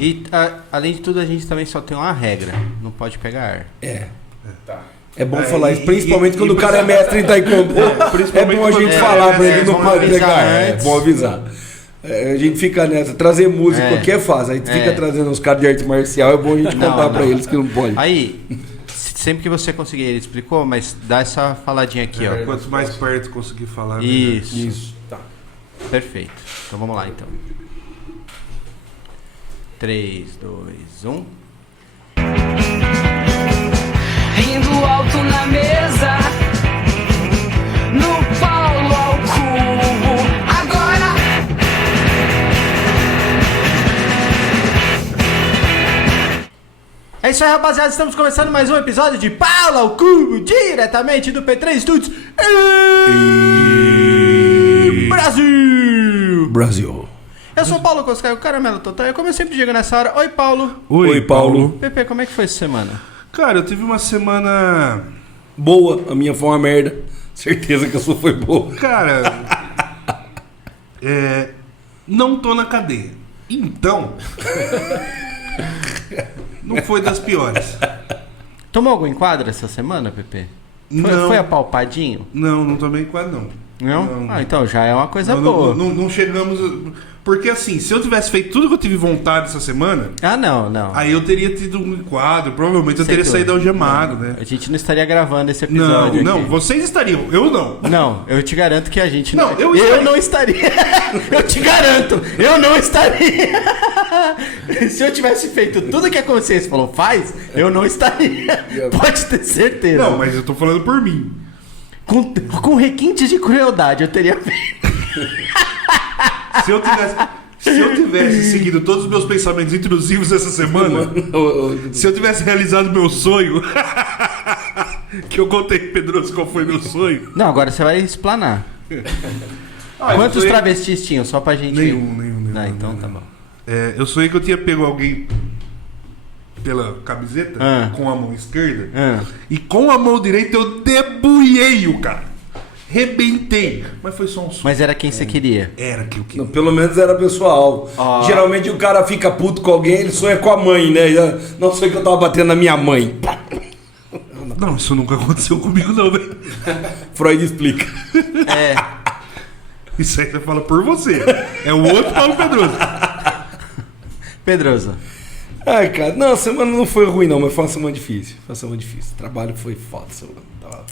E, além de tudo, a gente também só tem uma regra. Não pode pegar ar. Tá. É bom falar isso, principalmente quando o cara é mestre em taekwondo. É bom a gente falar pra ele não pode pegar. É bom avisar. A gente fica nessa, trazer música qualquer fase. Aí fica trazendo uns caras de arte marcial, é bom a gente contar pra eles que não pode. Aí, sempre que você conseguir, ele explicou, mas dá essa faladinha aqui, ó. Quanto mais perto conseguir falar, Isso. Tá. Perfeito. Então vamos lá, então. 3, 2, 1. Rindo alto na mesa, no Paulo ao cubo, agora. É isso aí, rapaziada. Estamos começando mais um episódio de Paulo ao Cubo, diretamente do P3 Studios Brasil. Eu sou o Paulo Coscaio, o Caramelo Total. E como eu sempre digo nessa hora, oi Paulo. Oi, Paulo. Pepe, como é que foi essa semana? Cara, eu tive uma semana boa, a minha foi uma merda. Certeza que a sua foi boa. Cara, não tô na cadeia. Então, não foi das piores. Tomou algum enquadro essa semana, Pepe? Não. Foi apalpadinho? Não tomei quase não. Não? Ah, então já é uma coisa boa. Não chegamos... Porque assim, se eu tivesse feito tudo que eu tive vontade essa semana... Ah, não. Aí eu teria tido um quadro, provavelmente eu Sem teria dúvida. saído algemado, né? A gente não estaria gravando esse episódio Não, aqui. vocês estariam, eu não. Não, eu te garanto que a gente Não, eu não estaria. Eu te garanto, eu não estaria. Se eu tivesse feito tudo que a consciência falou, faz, eu não estaria. Pode ter certeza. Não, mas eu tô falando por mim. Com requintes de crueldade, eu teria feito. Se eu tivesse seguido todos os meus pensamentos intrusivos essa semana, se eu tivesse realizado meu sonho, que eu contei, Pedroso, qual foi meu sonho? Não, agora você vai explanar. Quantos travestis tinham? Só pra gente... Nenhum. Ah, então tá bom. Eu sonhei que eu tinha pego alguém pela camiseta com a mão esquerda e com a mão direita eu debulhei o cara. Rebentei. Mas foi só um sonho. Mas era quem você queria? Era que eu queria. Não, pelo menos era pessoal. Geralmente o cara fica puto com alguém, ele sonha com a mãe, né? Não sei que eu tava batendo na minha mãe. Não, isso nunca aconteceu comigo não, velho. Freud explica. Isso aí você fala por você. É o outro Paulo Pedroso. Pedroso. Ai, cara, não, a semana não foi ruim não, mas foi uma semana difícil. O trabalho foi foda, semana. Tava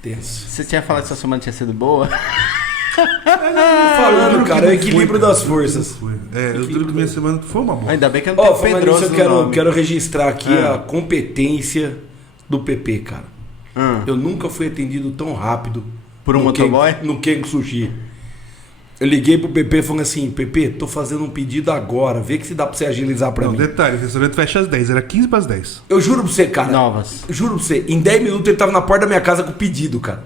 tenso. Você tinha falado que sua semana tinha sido boa? Falando, cara, é o equilíbrio das forças. Eu digo que minha semana foi uma boa. Ainda bem que eu não tenho Pedroso no nome. Eu quero registrar aqui a competência do PP, cara. Eu nunca fui atendido tão rápido por um motoboy? No Kengo Sushi. Eu liguei pro PP falando assim, PP, tô fazendo um pedido agora, vê que se dá pra você agilizar pra mim. Detalhe, o restaurante fecha às 10, era 15 para as 10. Eu juro pra você, cara. Novas. Juro pra você, em 10 minutos ele tava na porta da minha casa com o pedido, cara.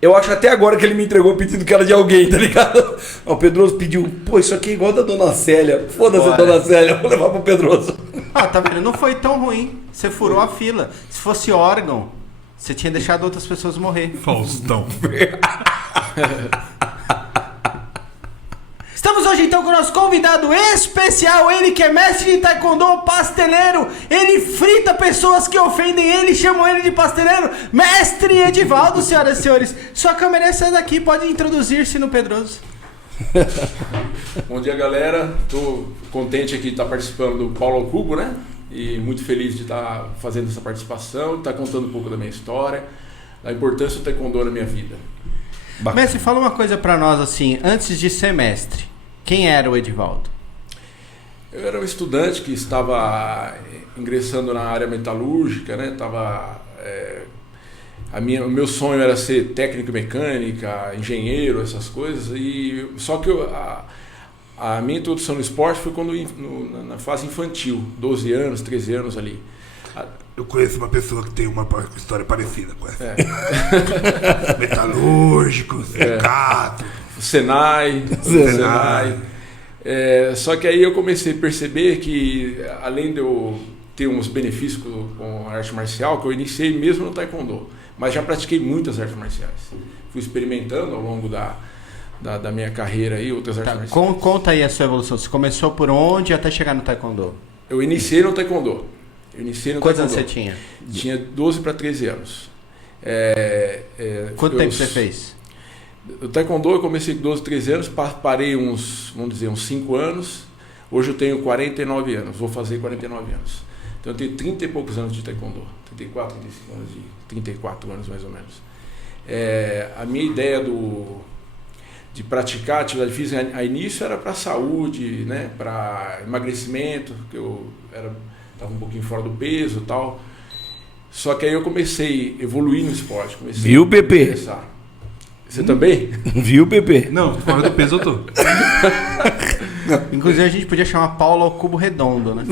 Eu acho até agora que ele me entregou o pedido que era de alguém, tá ligado? O Pedroso pediu, pô, isso aqui é igual da Dona Célia. Foda-se, Dona Célia, vou levar pro Pedroso. Tá vendo? Não foi tão ruim. Você furou a fila. Se fosse órgão, você tinha deixado outras pessoas morrer. Faustão. Estamos hoje então com o nosso convidado especial, ele que é mestre de taekwondo, pasteleiro, ele frita pessoas que ofendem ele, chamam ele de pasteleiro, mestre Edivaldo, senhoras e senhores. Sua câmera é essa daqui, pode introduzir-se no Pedroso. Bom dia, galera, tô contente aqui de estar participando do Paulo ao Cubo, né? E muito feliz de estar fazendo essa participação, de estar contando um pouco da minha história, da importância do taekwondo na minha vida. Bacana. Mestre, fala uma coisa pra nós assim, antes de ser mestre, quem era o Edivaldo? Eu era um estudante que estava ingressando na área metalúrgica, né? O meu sonho era ser técnico mecânica, engenheiro, essas coisas. Só que a minha introdução no esporte foi na fase infantil, 12 anos, 13 anos ali. Eu conheço uma pessoa que tem uma história parecida com essa. Metalúrgico, sindicato. Senai. Só que aí eu comecei a perceber que, além de eu ter uns benefícios com a arte marcial, que eu iniciei mesmo no taekwondo, mas já pratiquei muitas artes marciais. Fui experimentando ao longo da minha carreira aí, outras artes marciais. Conta aí a sua evolução. Você começou por onde até chegar no Taekwondo? Eu iniciei no Taekwondo. Quantos anos você tinha? Tinha 12 para 13 anos. Quanto tempo você fez? O Taekwondo eu comecei com 12, 13 anos, parei uns 5 anos. Hoje eu tenho 49 anos, vou fazer 49 anos. Então eu tenho 30 e poucos anos de Taekwondo. 34, 35 anos, 34 anos mais ou menos. A minha ideia de praticar atividade física a início era para saúde, né, para emagrecimento, porque eu estava um pouquinho fora do peso e tal. Só que aí eu comecei a evoluir no esporte. Viu, Pepe? Você também? Viu, Pepe? Não, fora do peso eu tô. Inclusive a gente podia chamar Paulo ao cubo redondo, né?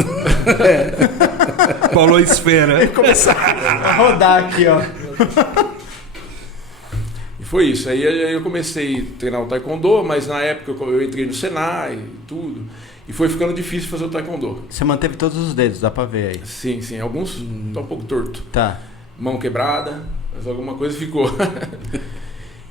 Paulo Esfera. E começar a rodar aqui, ó. E foi isso. Aí eu comecei a treinar o Taekwondo, mas na época eu entrei no Senai e tudo. E foi ficando difícil fazer o Taekwondo. Você manteve todos os dedos, dá pra ver aí. Sim, sim. Alguns estão um pouco torto. Tá. Mão quebrada, mas alguma coisa ficou.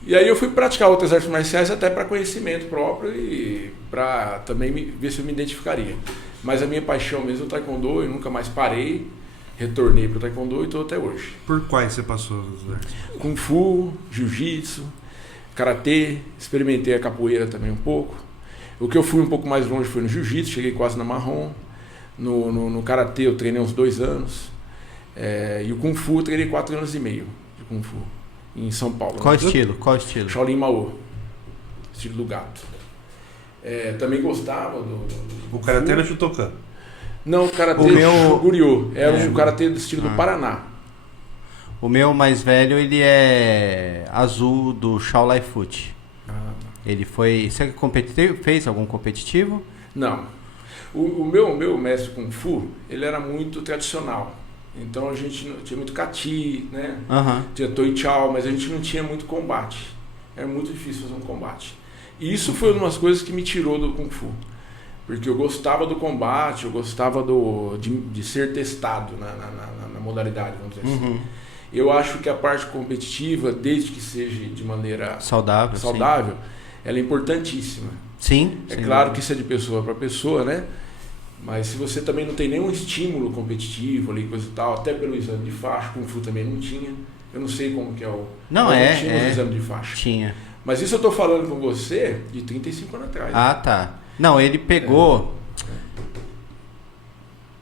E aí eu fui praticar outras artes marciais até para conhecimento próprio e para também ver se eu me identificaria. Mas a minha paixão mesmo é o Taekwondo, eu nunca mais parei, retornei para o Taekwondo e estou até hoje. Por quais você passou? Kung Fu, Jiu-Jitsu, Karatê, experimentei a capoeira também um pouco. O que eu fui um pouco mais longe foi no Jiu-Jitsu, cheguei quase na marrom. No Karatê eu treinei uns 2 anos. E o Kung Fu eu treinei 4 anos e meio de Kung Fu. Em São Paulo. Qual estilo? Shaolin Mao. Estilo do gato. Também gostava do o Karatê era Shotokan? Não, o Karatê Shoguryo. Era um Karatê do estilo do Paraná. O meu mais velho, ele é azul do Shaolin Foot. Ele foi... Você fez algum competitivo? Não. O meu mestre Kung Fu, ele era muito tradicional. Então a gente não tinha muito kati, né? Tinha toi chao, mas a gente não tinha muito combate. Era muito difícil fazer um combate. E isso foi uma das coisas que me tirou do Kung Fu. Porque eu gostava do combate, eu gostava de ser testado na modalidade, vamos dizer assim. Eu acho que a parte competitiva, desde que seja de maneira saudável, ela é importantíssima. Sim. É claro que isso é de pessoa para pessoa, né? Mas se você também não tem nenhum estímulo competitivo ali, coisa e tal, até pelo exame de faixa, Kung Fu também não tinha. Eu não sei como que é o... Não, tinha o exame de faixa. Tinha. Mas isso eu tô falando com você de 35 anos atrás. Ah, tá. Não, ele pegou...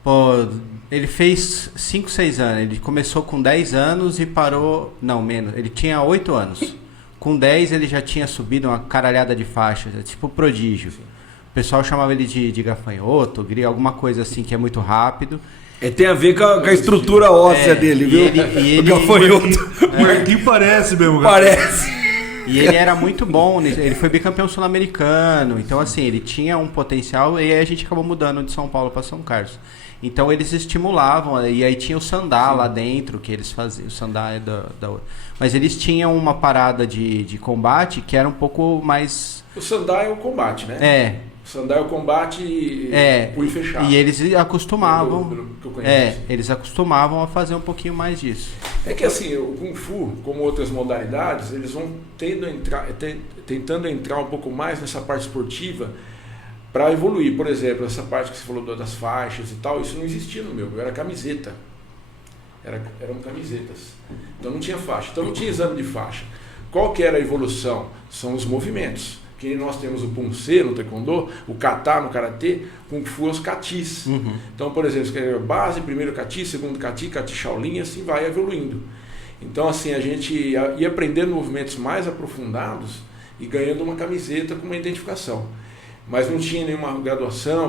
Pô, ele fez 5, 6 anos. Ele começou com 10 anos e parou... Não, menos. Ele tinha 8 anos. Com 10 ele já tinha subido uma caralhada de faixas. É tipo prodígio. Sim. O pessoal chamava ele de gafanhoto, alguma coisa assim que é muito rápido. Tem a ver com a estrutura óssea dele, viu? O gafanhoto. O Marquinhos parece mesmo. Parece. E ele era muito bom, ele foi bicampeão sul-americano. Então, assim, ele tinha um potencial. E aí a gente acabou mudando de São Paulo para São Carlos. Então, eles estimulavam. E aí tinha o sandá lá dentro, que eles faziam. O sandá é mas eles tinham uma parada de combate que era um pouco mais... O sandá é o combate, né? O sandá é o combate punho fechado. E eles acostumavam. Pelo que eu conheço. Eles acostumavam a fazer um pouquinho mais disso. É que assim, o Kung Fu, como outras modalidades, eles vão tentando entrar um pouco mais nessa parte esportiva para evoluir. Por exemplo, essa parte que você falou das faixas e tal, isso não existia no meu era camiseta. Eram camisetas. Então não tinha faixa. Então não tinha exame de faixa. Qual que era a evolução? São os movimentos. Que nós temos o Punse no Taekwondo, o Kata no Karatê, Kung Fu os Katis. Então, por exemplo, você quer base, primeiro Kati, segundo Kati, Kati Shaolin, assim vai evoluindo. Então, assim, a gente ia aprendendo movimentos mais aprofundados e ganhando uma camiseta com uma identificação. Mas não tinha nenhuma graduação,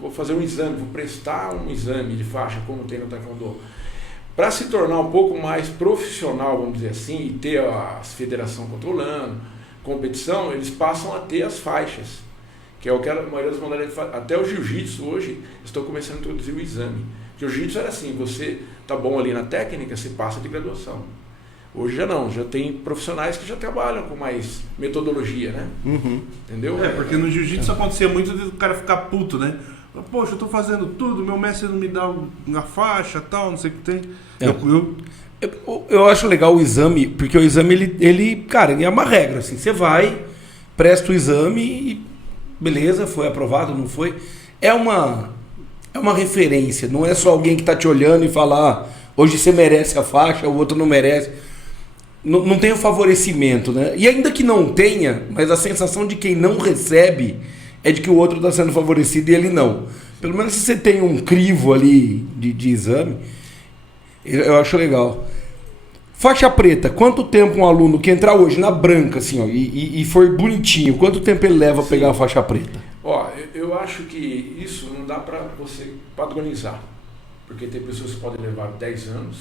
vou fazer um exame, vou prestar um exame de faixa, como tem no Taekwondo. Para se tornar um pouco mais profissional, vamos dizer assim, e ter a federação controlando, competição, eles passam a ter as faixas, que é o que a maioria das modalidades faz. Até o Jiu-Jitsu hoje, estou começando a introduzir o exame. Porque o Jiu-Jitsu era assim, você tá bom ali na técnica, você passa de graduação. Hoje já não, já tem profissionais que já trabalham com mais metodologia, né? Entendeu? Porque no Jiu-Jitsu acontecia muito do cara ficar puto, né? Poxa, eu tô fazendo tudo, meu mestre não me dá uma faixa, tal, não sei o que tem. Eu acho legal o exame, porque o exame, ele, cara, é uma regra, assim, você vai, presta o exame e beleza, foi aprovado, não foi. É uma referência, não é só alguém que está te olhando e falar, hoje você merece a faixa, o outro não merece. Não tem o favorecimento, né? E ainda que não tenha, mas a sensação de quem não recebe é de que o outro está sendo favorecido e ele não. Pelo menos se você tem um crivo ali de exame, eu acho legal. Faixa preta, quanto tempo um aluno que entrar hoje na branca, assim, ó, e for bonitinho, quanto tempo ele leva a pegar a faixa preta? Ó, eu acho que isso não dá para você padronizar. Porque tem pessoas que podem levar 10 anos,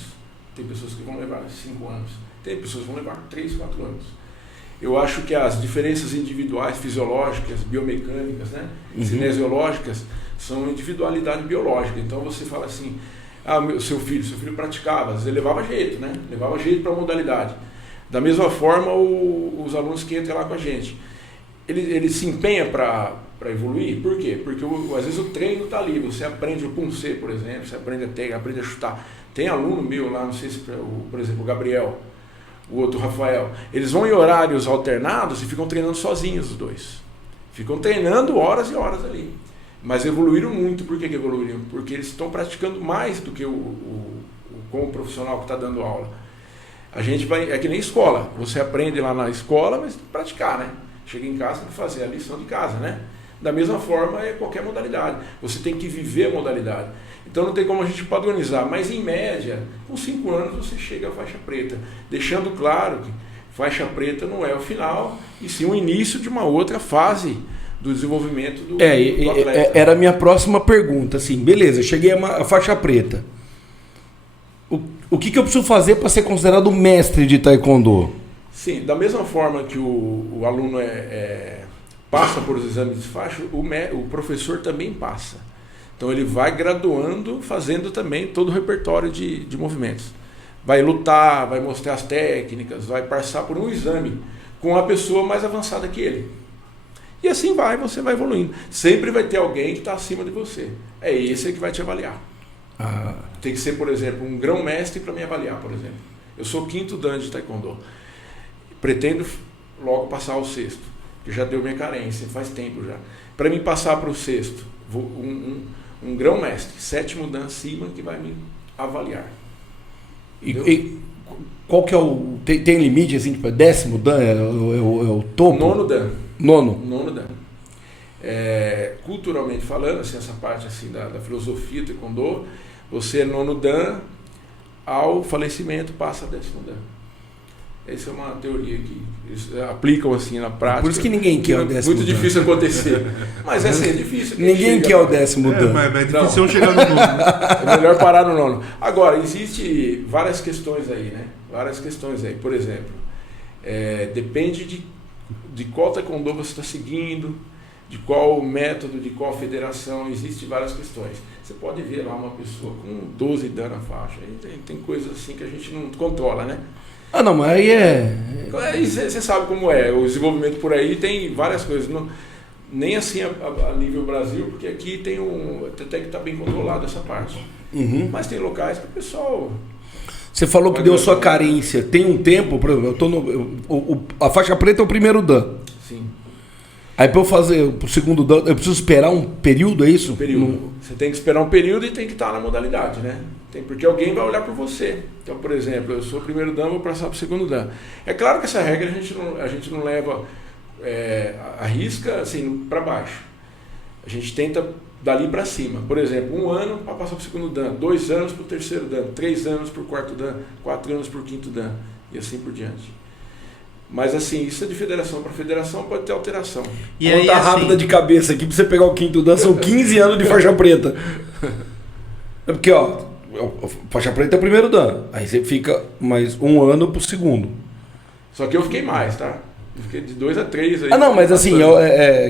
tem pessoas que vão levar 5 anos, tem pessoas que vão levar 3, 4 anos. Eu acho que as diferenças individuais, fisiológicas, biomecânicas, né, cinesiológicas, são individualidade biológica. Então você fala assim, o seu filho praticava, às vezes ele levava jeito, né? Levava jeito para a modalidade. Da mesma forma, os alunos que entram lá com a gente, ele se empenha para evoluir. Por quê? Porque às vezes o treino está ali, você aprende o puncer, por exemplo, você aprende a técnica, aprende a chutar. Tem aluno meu lá, não sei se, por exemplo, o Gabriel, o outro Rafael, eles vão em horários alternados e ficam treinando sozinhos os dois. Ficam treinando horas e horas ali. Mas evoluíram muito. Por que evoluíram? Porque eles estão praticando mais do que com o profissional que está dando aula. A gente vai, é que nem escola. Você aprende lá na escola, mas tem que praticar, né? Chega em casa e fazer a lição de casa, né? Da mesma forma é qualquer modalidade. Você tem que viver a modalidade. Então não tem como a gente padronizar. Mas em média, com 5 anos você chega à faixa preta. Deixando claro que faixa preta não é o final, e sim o início de uma outra fase do desenvolvimento do atleta. Era a minha próxima pergunta, assim, beleza, cheguei a faixa preta. O que eu preciso fazer para ser considerado mestre de taekwondo? Sim, da mesma forma que o aluno passa por os exames de faixa, o professor também passa. Então ele vai graduando, fazendo também todo o repertório de movimentos. Vai lutar, vai mostrar as técnicas, vai passar por um exame com a pessoa mais avançada que ele. E assim você vai evoluindo. Sempre vai ter alguém que está acima de você. É esse que vai te avaliar. Tem que ser, por exemplo, um grão-mestre para me avaliar, por exemplo. Eu sou 5º dan de taekwondo. Pretendo logo passar ao 6º, que já deu minha carência, faz tempo já. Para mim passar para o 6º, um grão-mestre, 7º dan acima, que vai me avaliar. E qual que é o... Tem limite, assim, tipo, 10º dan é o topo? 9º dan. 9º dan. Culturalmente falando, assim, essa parte assim, da filosofia do taekwondo, você é 9º dan, ao falecimento passa a 10º dan. Essa é uma teoria que eles aplicam assim na prática. Por isso que ninguém quer o 10º dan. Muito difícil acontecer. Mas é difícil. Ninguém quer o 10º dan. Mas é difícil chegar no 9º. É melhor parar no 9º. Agora, existe várias questões aí, né? Por exemplo, depende de qual taekwondo você está seguindo, de qual método, de qual federação, existem várias questões. Você pode ver lá uma pessoa com 12 dan na faixa, tem coisas assim que a gente não controla, né? Não, mas aí Aí você sabe como é, o desenvolvimento por aí tem várias coisas, nem assim a nível Brasil, porque aqui tem até que está bem controlado essa parte. Mas tem locais que o pessoal... Você falou que deu sua carência. Tem um tempo, por exemplo, a faixa preta é o 1º dan. Sim. Aí para eu fazer o 2º dan, eu preciso esperar um período, é isso? Você tem que esperar um período e tem que estar na modalidade, né? Porque alguém vai olhar por você. Então, por exemplo, eu sou 1º dan, vou passar para o 2º dan. É claro que essa regra a gente não leva a risca assim, para baixo. A gente tenta dali para cima. Por exemplo, 1 ano para passar para o 2º dan, 2 anos para o 3º dan, 3 anos para o 4º dan, 4 anos para o 5º dan e assim por diante. Mas assim, isso é de federação para federação, pode ter alteração. E aí, conta rápida de cabeça aqui, para você pegar o 5º dan, são 15 anos de faixa preta. É porque, faixa preta é o 1º dan, aí você fica mais 1 ano pro 2º. Só que eu fiquei mais, tá? Eu fiquei de 2 a 3 aí. Não, mas assim,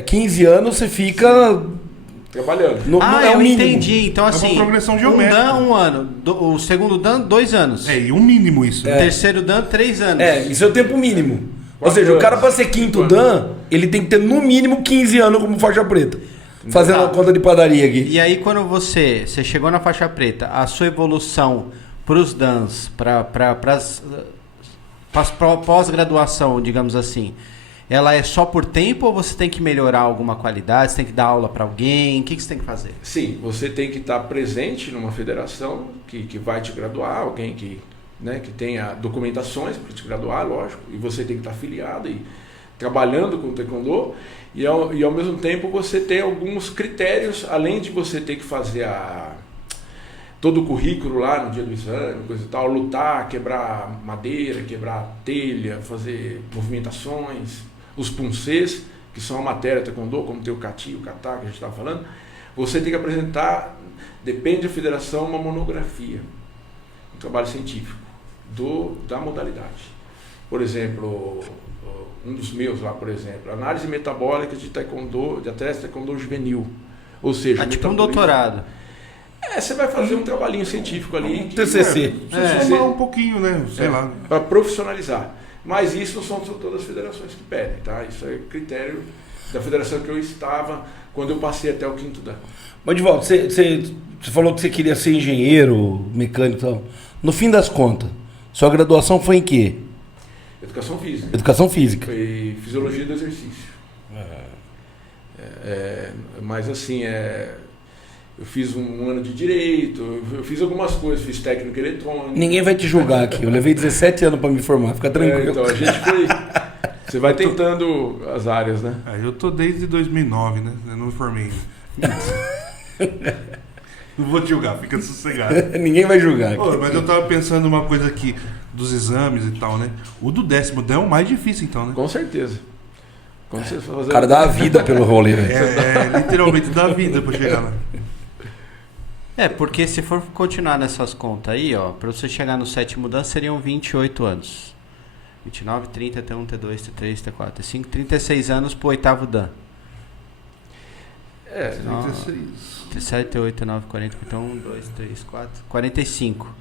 15 anos você fica... trabalhando. Eu entendi. Então, assim, uma progressão geométrica. 1 dan, 1 ano. O 2º dan, 2 anos. E um mínimo isso. O 3º dan, 3 anos. Isso é o tempo mínimo. Ou seja, o cara para ser 5º dan, ele tem que ter no mínimo 15 anos como faixa preta. Fazendo a conta de padaria aqui. E aí, quando você chegou na faixa preta, a sua evolução para os dans, para pós-graduação, digamos assim, ela é só por tempo ou você tem que melhorar alguma qualidade? Você tem que dar aula para alguém? O que você tem que fazer? Sim, você tem que estar presente numa federação que vai te graduar, alguém que tenha documentações para te graduar, lógico, e você tem que estar afiliado e trabalhando com o Taekwondo, e ao mesmo tempo você tem alguns critérios, além de você ter que fazer todo o currículo lá no dia do exame, coisa e tal, lutar, quebrar madeira, quebrar telha, fazer movimentações, os punsês, que são a matéria Taekwondo, como tem o Kati, o Kata, que a gente estava falando, você tem que apresentar, depende da federação, uma monografia, um trabalho científico da modalidade. Por exemplo, um dos meus lá, por exemplo, análise metabólica de Taekwondo, de atleta Taekwondo juvenil, ou seja... tipo um doutorado. Você vai fazer um trabalhinho científico ali. TCC. Somar um pouquinho, né? Sei lá. Para profissionalizar. Mas isso não são todas as federações que pedem, tá? Isso é critério da federação que eu estava quando eu passei até o 5º Dan. Mas, Divaldo, você falou que você queria ser engenheiro, mecânico e tal. No fim das contas, sua graduação foi em quê? Educação física. Educação física. Foi fisiologia do exercício. Mas assim, eu fiz um ano de direito, eu fiz algumas coisas, fiz técnico eletrônico. Ninguém vai te julgar aqui. Eu levei 17 anos para me formar, fica tranquilo. Então, a gente foi... Você vai tentando as áreas, né? Eu tô desde 2009, né? Eu não me formei. Não vou te julgar, fica sossegado. Ninguém vai julgar aqui. Mas eu tava pensando uma coisa aqui, dos exames e tal, né? O do 10º Dan é o mais difícil, então, né? Com certeza. O cara dá a vida pelo rolê, velho. Literalmente dá a vida pra chegar lá. Porque se for continuar nessas contas aí, ó, pra você chegar no 7º Dan seriam 28 anos. 29, 30, T1, T2, T3, T4, T5, 36 anos pro 8º Dan. 36. T7, T8, T9, 40, então 1, 2, 3, 4, 45.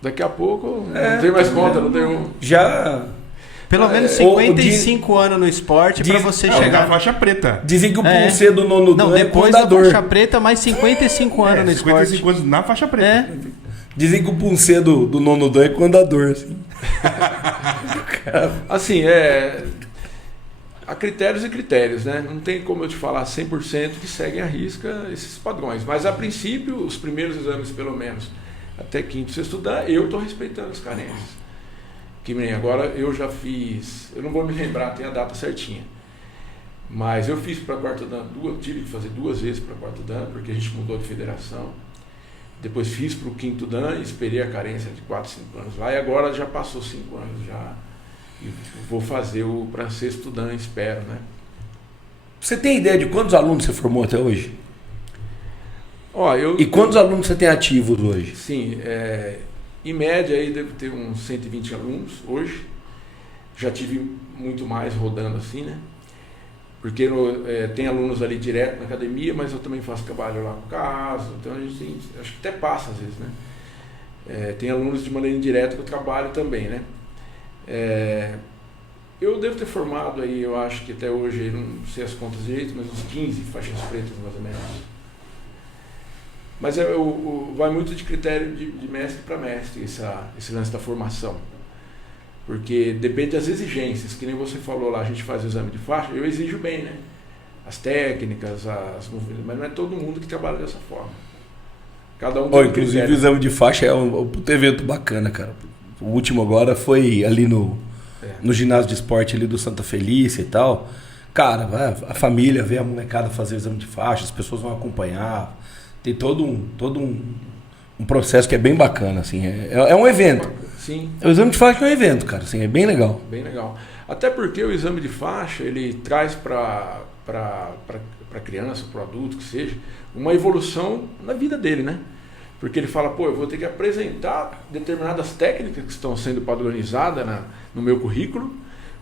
Daqui a pouco não tem mais conta, não tem um... Já... Pelo menos 55 anos no esporte pra você chegar... Na faixa preta. Dizem que o pulseiro do nono Dan é depois da fundador. faixa preta, mais 55 anos no esporte. 55 anos na faixa preta. Dizem que o pulseiro do nono Dan é comandador, assim. Assim, há critérios e critérios, né? Não tem como eu te falar 100% que seguem à risca esses padrões. Mas, a princípio, os primeiros exames, pelo menos, até 5º, 6º Dan, eu estou respeitando as carências. Que nem agora eu já fiz, eu não vou me lembrar, tem a data certinha. Mas eu fiz para 4º Dan, tive que fazer 2 vezes para 4º Dan, porque a gente mudou de federação. Depois fiz para o 5º Dan e esperei a carência de 4, 5 anos lá. E agora já passou 5 anos já. E vou fazer o para 6º Dan, espero, né? Você tem ideia de quantos alunos você formou até hoje? Eu, e quantos alunos você tem ativos hoje? Sim, em média aí deve ter uns 120 alunos hoje. Já tive muito mais rodando assim, né? Porque tem alunos ali direto na academia, mas eu também faço trabalho lá com o caso, então a gente tem, acho que até passa às vezes, né? Tem alunos de maneira indireta que eu trabalho também, né? Eu devo ter formado aí, eu acho que até hoje, não sei as contas direito, mas uns 15 faixas pretas mais ou menos. Mas vai muito de critério de mestre para mestre, esse lance da formação. Porque depende das exigências, que nem você falou lá, a gente faz o exame de faixa, eu exijo bem, né? As técnicas, as movimentos, mas não é todo mundo que trabalha dessa forma. Cada um tem um inclusive critério. O exame de faixa é um evento bacana, cara. O último agora foi ali no ginásio de esporte ali do Santa Felícia e tal. Cara, a família vê a molecada fazer o exame de faixa, as pessoas vão acompanhar. Tem todo um processo que é bem bacana, assim. É um evento. Sim. O exame de faixa é um evento, cara, assim, é bem legal. Bem legal. Até porque o exame de faixa, ele traz para a criança, para o adulto, que seja, uma evolução na vida dele, né? Porque ele fala, eu vou ter que apresentar determinadas técnicas que estão sendo padronizadas no meu currículo,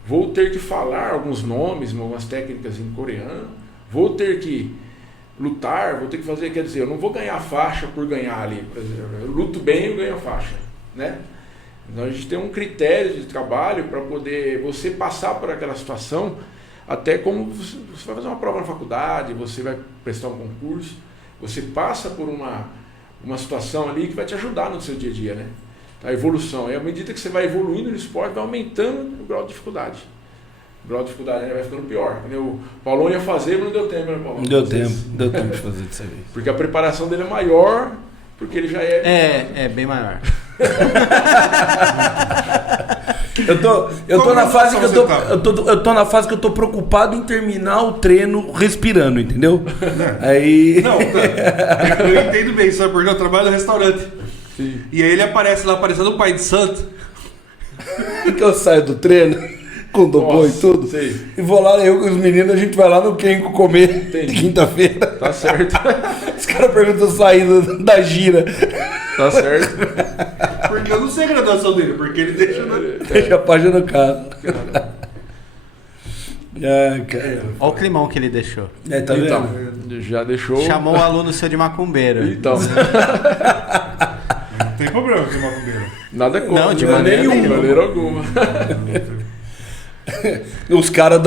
vou ter que falar alguns nomes, algumas técnicas em coreano, vou ter que lutar, vou ter que fazer, quer dizer, eu não vou ganhar faixa por ganhar ali, por exemplo, eu luto bem e ganho faixa, né? Então a gente tem um critério de trabalho para poder você passar por aquela situação, até como você vai fazer uma prova na faculdade, você vai prestar um concurso, você passa por uma situação ali que vai te ajudar no seu dia a dia, né? A evolução, e à medida que você vai evoluindo no esporte, vai aumentando o grau de dificuldade. grau de dificuldade vai ficando pior. Entendeu? O Paulão ia fazer, mas não deu tempo, né, Paulão? Deu tempo de fazer dessa vez. Porque a preparação dele é maior, porque ele já É bem maior. Eu tô na fase que eu tô na fase que eu tô preocupado em terminar o treino respirando, entendeu? Aí Não, tá. Eu entendo bem, sabe? Porque eu trabalho no restaurante. Sim. E aí ele aparece lá, parecendo o pai de santo. que eu saio do treino com dobô e tudo. Sei. E vou lá, eu com os meninos, a gente vai lá no Kenko comer Entendi. de quinta-feira. Tá certo. Os caras perguntam saindo da gira. Tá certo. Porque eu não sei a graduação dele, porque ele deixa no... Deixa a página no carro. Cara. Olha o climão que ele deixou. Tá vendo? Então, já deixou. Chamou o aluno seu de macumbeiro. Então, Não tem problema com macumbeiro. nada contra. Não, de né? maneira De nenhuma. maneira alguma. Os caras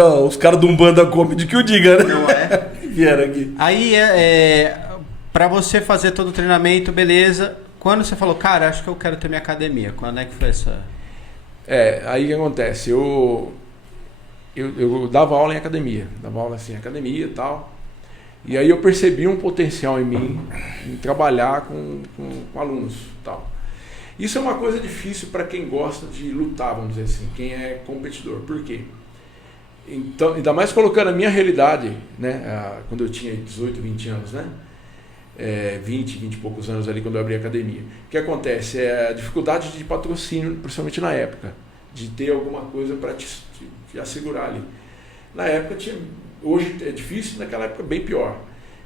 do Umbanda Comedy que o diga, né? Não é? Vieram aqui. Aí, pra você fazer todo o treinamento, beleza. Quando você falou, cara, acho que eu quero ter minha academia. Quando é que foi essa... Aí o que acontece? Eu dava aula em academia. Dava aula assim em academia e tal. E aí eu percebi um potencial em mim em trabalhar com alunos e tal. Isso é uma coisa difícil para quem gosta de lutar, vamos dizer assim, quem é competidor. Por quê? Então, ainda mais colocando a minha realidade, né, quando eu tinha 18, 20 anos, né? 20 e poucos anos ali quando eu abri a academia. O que acontece? É a dificuldade de patrocínio, principalmente na época, de ter alguma coisa para te assegurar ali. Na época tinha, hoje é difícil, naquela época bem pior.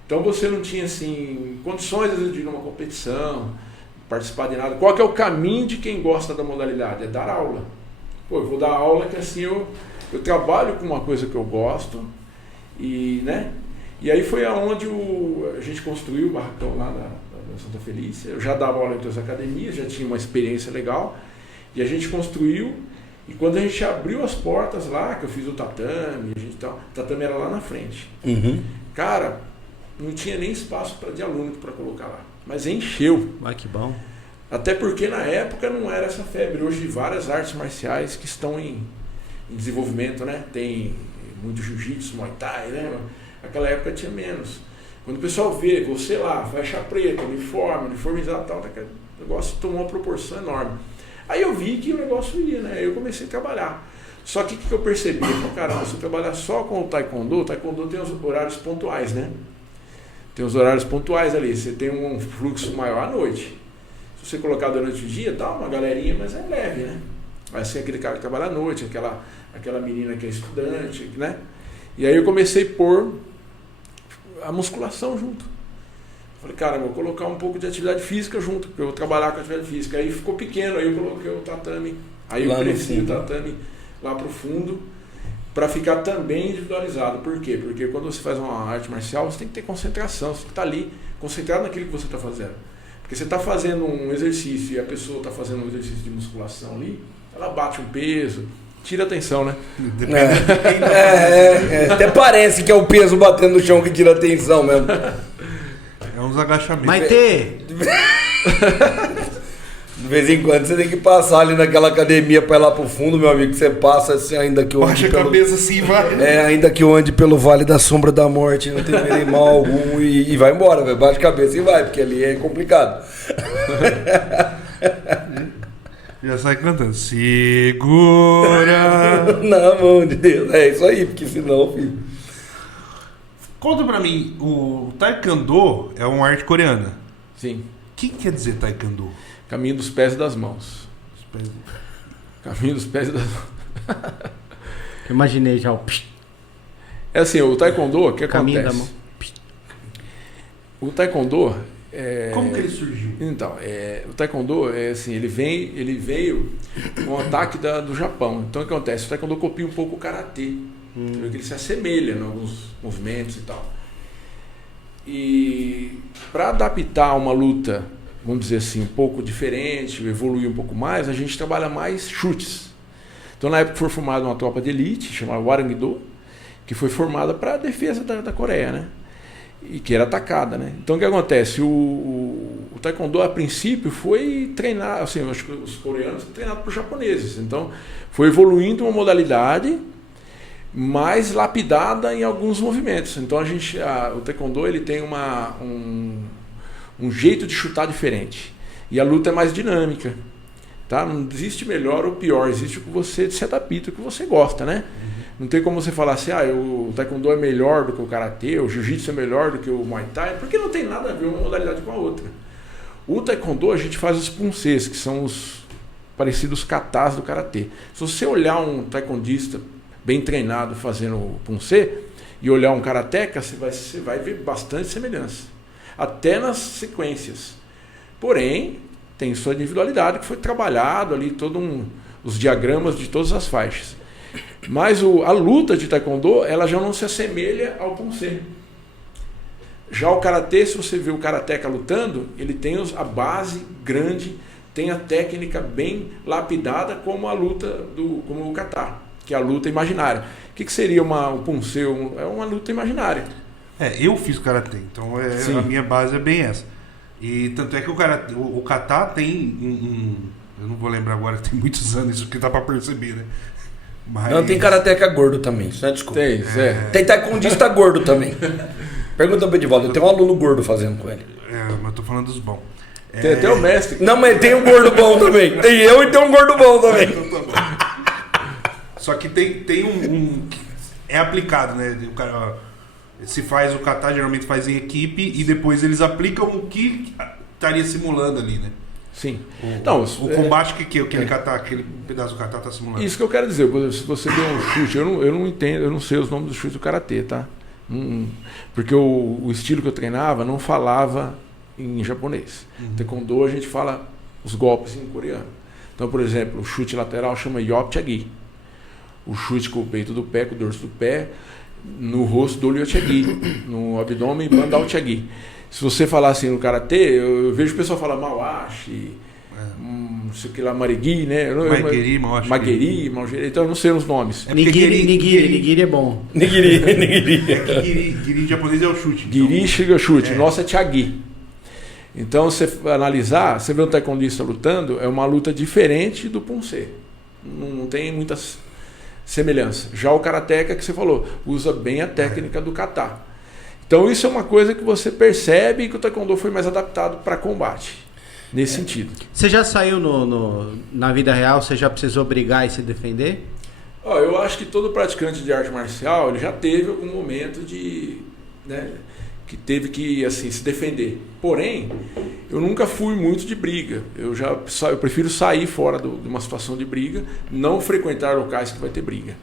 Então você não tinha assim condições de ir numa competição, participar de nada. Qual que é o caminho de quem gosta da modalidade? É dar aula. Pô, eu vou dar aula que assim eu trabalho com uma coisa que eu gosto e, né? E aí foi aonde a gente construiu o barracão lá da Santa Felícia. Eu já dava aula em outras academias, já tinha uma experiência legal. E a gente construiu. E quando a gente abriu as portas lá, que eu fiz o tatame, o tatame era lá na frente. Uhum. Cara, não tinha nem espaço de aluno para colocar lá. Mas encheu. Ai, que bom. Até porque na época não era essa febre. Hoje várias artes marciais que estão em desenvolvimento, né? Tem muito jiu-jitsu, muay thai, né? Naquela época tinha menos. Quando o pessoal vê você lá, faixa preta, uniformizado e tal, o negócio tomou uma proporção enorme. Aí eu vi que o negócio ia, né? Aí eu comecei a trabalhar. Só que o que eu percebi? Eu falei, caramba, se eu trabalhar só com o taekwondo tem os horários pontuais, né? Tem os horários pontuais ali, você tem um fluxo maior à noite. Se você colocar durante o dia, dá uma galerinha, mas é leve, né? Vai ser aquele cara que trabalha à noite, aquela menina que é estudante, né? E aí eu comecei a pôr a musculação junto. Falei, cara, eu vou colocar um pouco de atividade física junto, porque eu vou trabalhar com atividade física. Aí ficou pequeno, aí eu coloquei o tatame, aí eu cresci o tatame lá pro fundo, para ficar também individualizado. Por quê? Porque quando você faz uma arte marcial, você tem que ter concentração, você tem que estar ali, concentrado naquilo que você está fazendo. Porque você está fazendo um exercício e a pessoa está fazendo um exercício de musculação ali, ela bate um peso, tira atenção, né? Até parece que é o peso batendo no chão que tira atenção mesmo. É uns agachamentos. Maitê! De vez em quando você tem que passar ali naquela academia pra ir lá pro fundo, meu amigo, que você passa assim, ainda que eu ande Baixa a cabeça assim, vai. ainda que eu ande pelo Vale da Sombra da Morte, não tem mal algum e vai embora, velho. Baixa a cabeça e vai, porque ali é complicado. Já sai cantando. Segura. Na mão de Deus. É isso aí, porque senão, filho. Conta pra mim, o taekwondo é uma arte coreana. Sim. O que quer dizer taekwondo? Caminho dos pés e das mãos. Caminho dos pés e das mãos. Eu imaginei já o... psh, É assim, o taekwondo, o que caminho da acontece? mão. O taekwondo... Como que ele surgiu? Então, o taekwondo é assim, ele veio com o ataque do Japão. Então o que acontece? O taekwondo copia um pouco o karatê. Ele se assemelha em alguns movimentos e tal. E para adaptar uma luta, vamos dizer assim, um pouco diferente, evoluir um pouco mais, a gente trabalha mais chutes. Então na época foi formada uma tropa de elite, chamada Warang-do, que foi formada para a defesa da Coreia, né? E que era atacada, né? Então o que acontece? O taekwondo a princípio foi treinar, assim, acho que os coreanos treinados por japoneses. Então foi evoluindo uma modalidade mais lapidada em alguns movimentos. Então o taekwondo ele tem um jeito de chutar diferente. E a luta é mais dinâmica. Tá? Não existe melhor ou pior, existe o que você se adapta, o que você gosta, né? Não tem como você falar assim, o taekwondo é melhor do que o karatê, o jiu-jitsu é melhor do que o muay thai, porque não tem nada a ver uma modalidade com a outra. O taekwondo a gente faz os punsês, que são os parecidos katas do karatê. Se você olhar um taekwondista bem treinado fazendo o punsê e olhar um karateca, você vai ver bastante semelhança, até nas sequências. Porém, tem sua individualidade que foi trabalhado ali, os diagramas de todas as faixas. Mas a luta de taekwondo, ela já não se assemelha ao punsê. Já o karatê, se você vê o karateca lutando, ele tem a base grande, tem a técnica bem lapidada, como a luta como o kata, que é a luta imaginária. O que seria um punsê? É uma luta imaginária. Eu fiz karatê, então a minha base é bem essa. E tanto é que o kata tem eu não vou lembrar agora, tem muitos anos isso que dá pra perceber, né? Mas... Não, tem karateca gordo também, isso não é desculpa. Tem taekwondista gordo também. Pergunta pro Edivaldo, eu tenho um aluno gordo fazendo com ele. Mas eu tô falando dos bons. Tem até o mestre. Não, mas tem um gordo bom também. Tem eu e tem um gordo bom também. Só que tem é aplicado, né? O cara, se faz o kata, geralmente faz em equipe e depois eles aplicam o que estaria simulando ali, né? Sim. O combate que aquele kata, aquele pedaço do kata tá simulando. Isso que eu quero dizer, se você der um chute, eu não entendo, eu não sei os nomes dos chutes do karatê, tá? Porque o estilo que eu treinava não falava em japonês. Taekwondo a gente fala os golpes em coreano. Então, por exemplo, o chute lateral chama Yopchagi. O chute com o peito do pé, com o dorso do pé, no rosto do Lyochagi, no abdômen, Bandao Chagi. Se você falar assim no karatê, eu vejo o pessoal falar Mawashi, não sei o que lá, Marigui, né? Magueri, Maugeri, então eu não sei os nomes. Nigiri é bom. Nigiri. Giri em japonês é o chute. Giri chega chute, nossa é Chagi. Então, se você analisar, você vê um taekwondista lutando, é uma luta diferente do punsê. Não tem muitas semelhanças. Já o karateca que você falou, usa bem a técnica do kata. Então isso é uma coisa que você percebe que o taekwondo foi mais adaptado para combate, nesse sentido. Você já saiu na vida real, você já precisou brigar e se defender? Eu acho que todo praticante de arte marcial, ele já teve algum momento que teve que assim, se defender. Porém, eu nunca fui muito de briga. Eu prefiro sair fora de uma situação de briga, não frequentar locais que vai ter briga.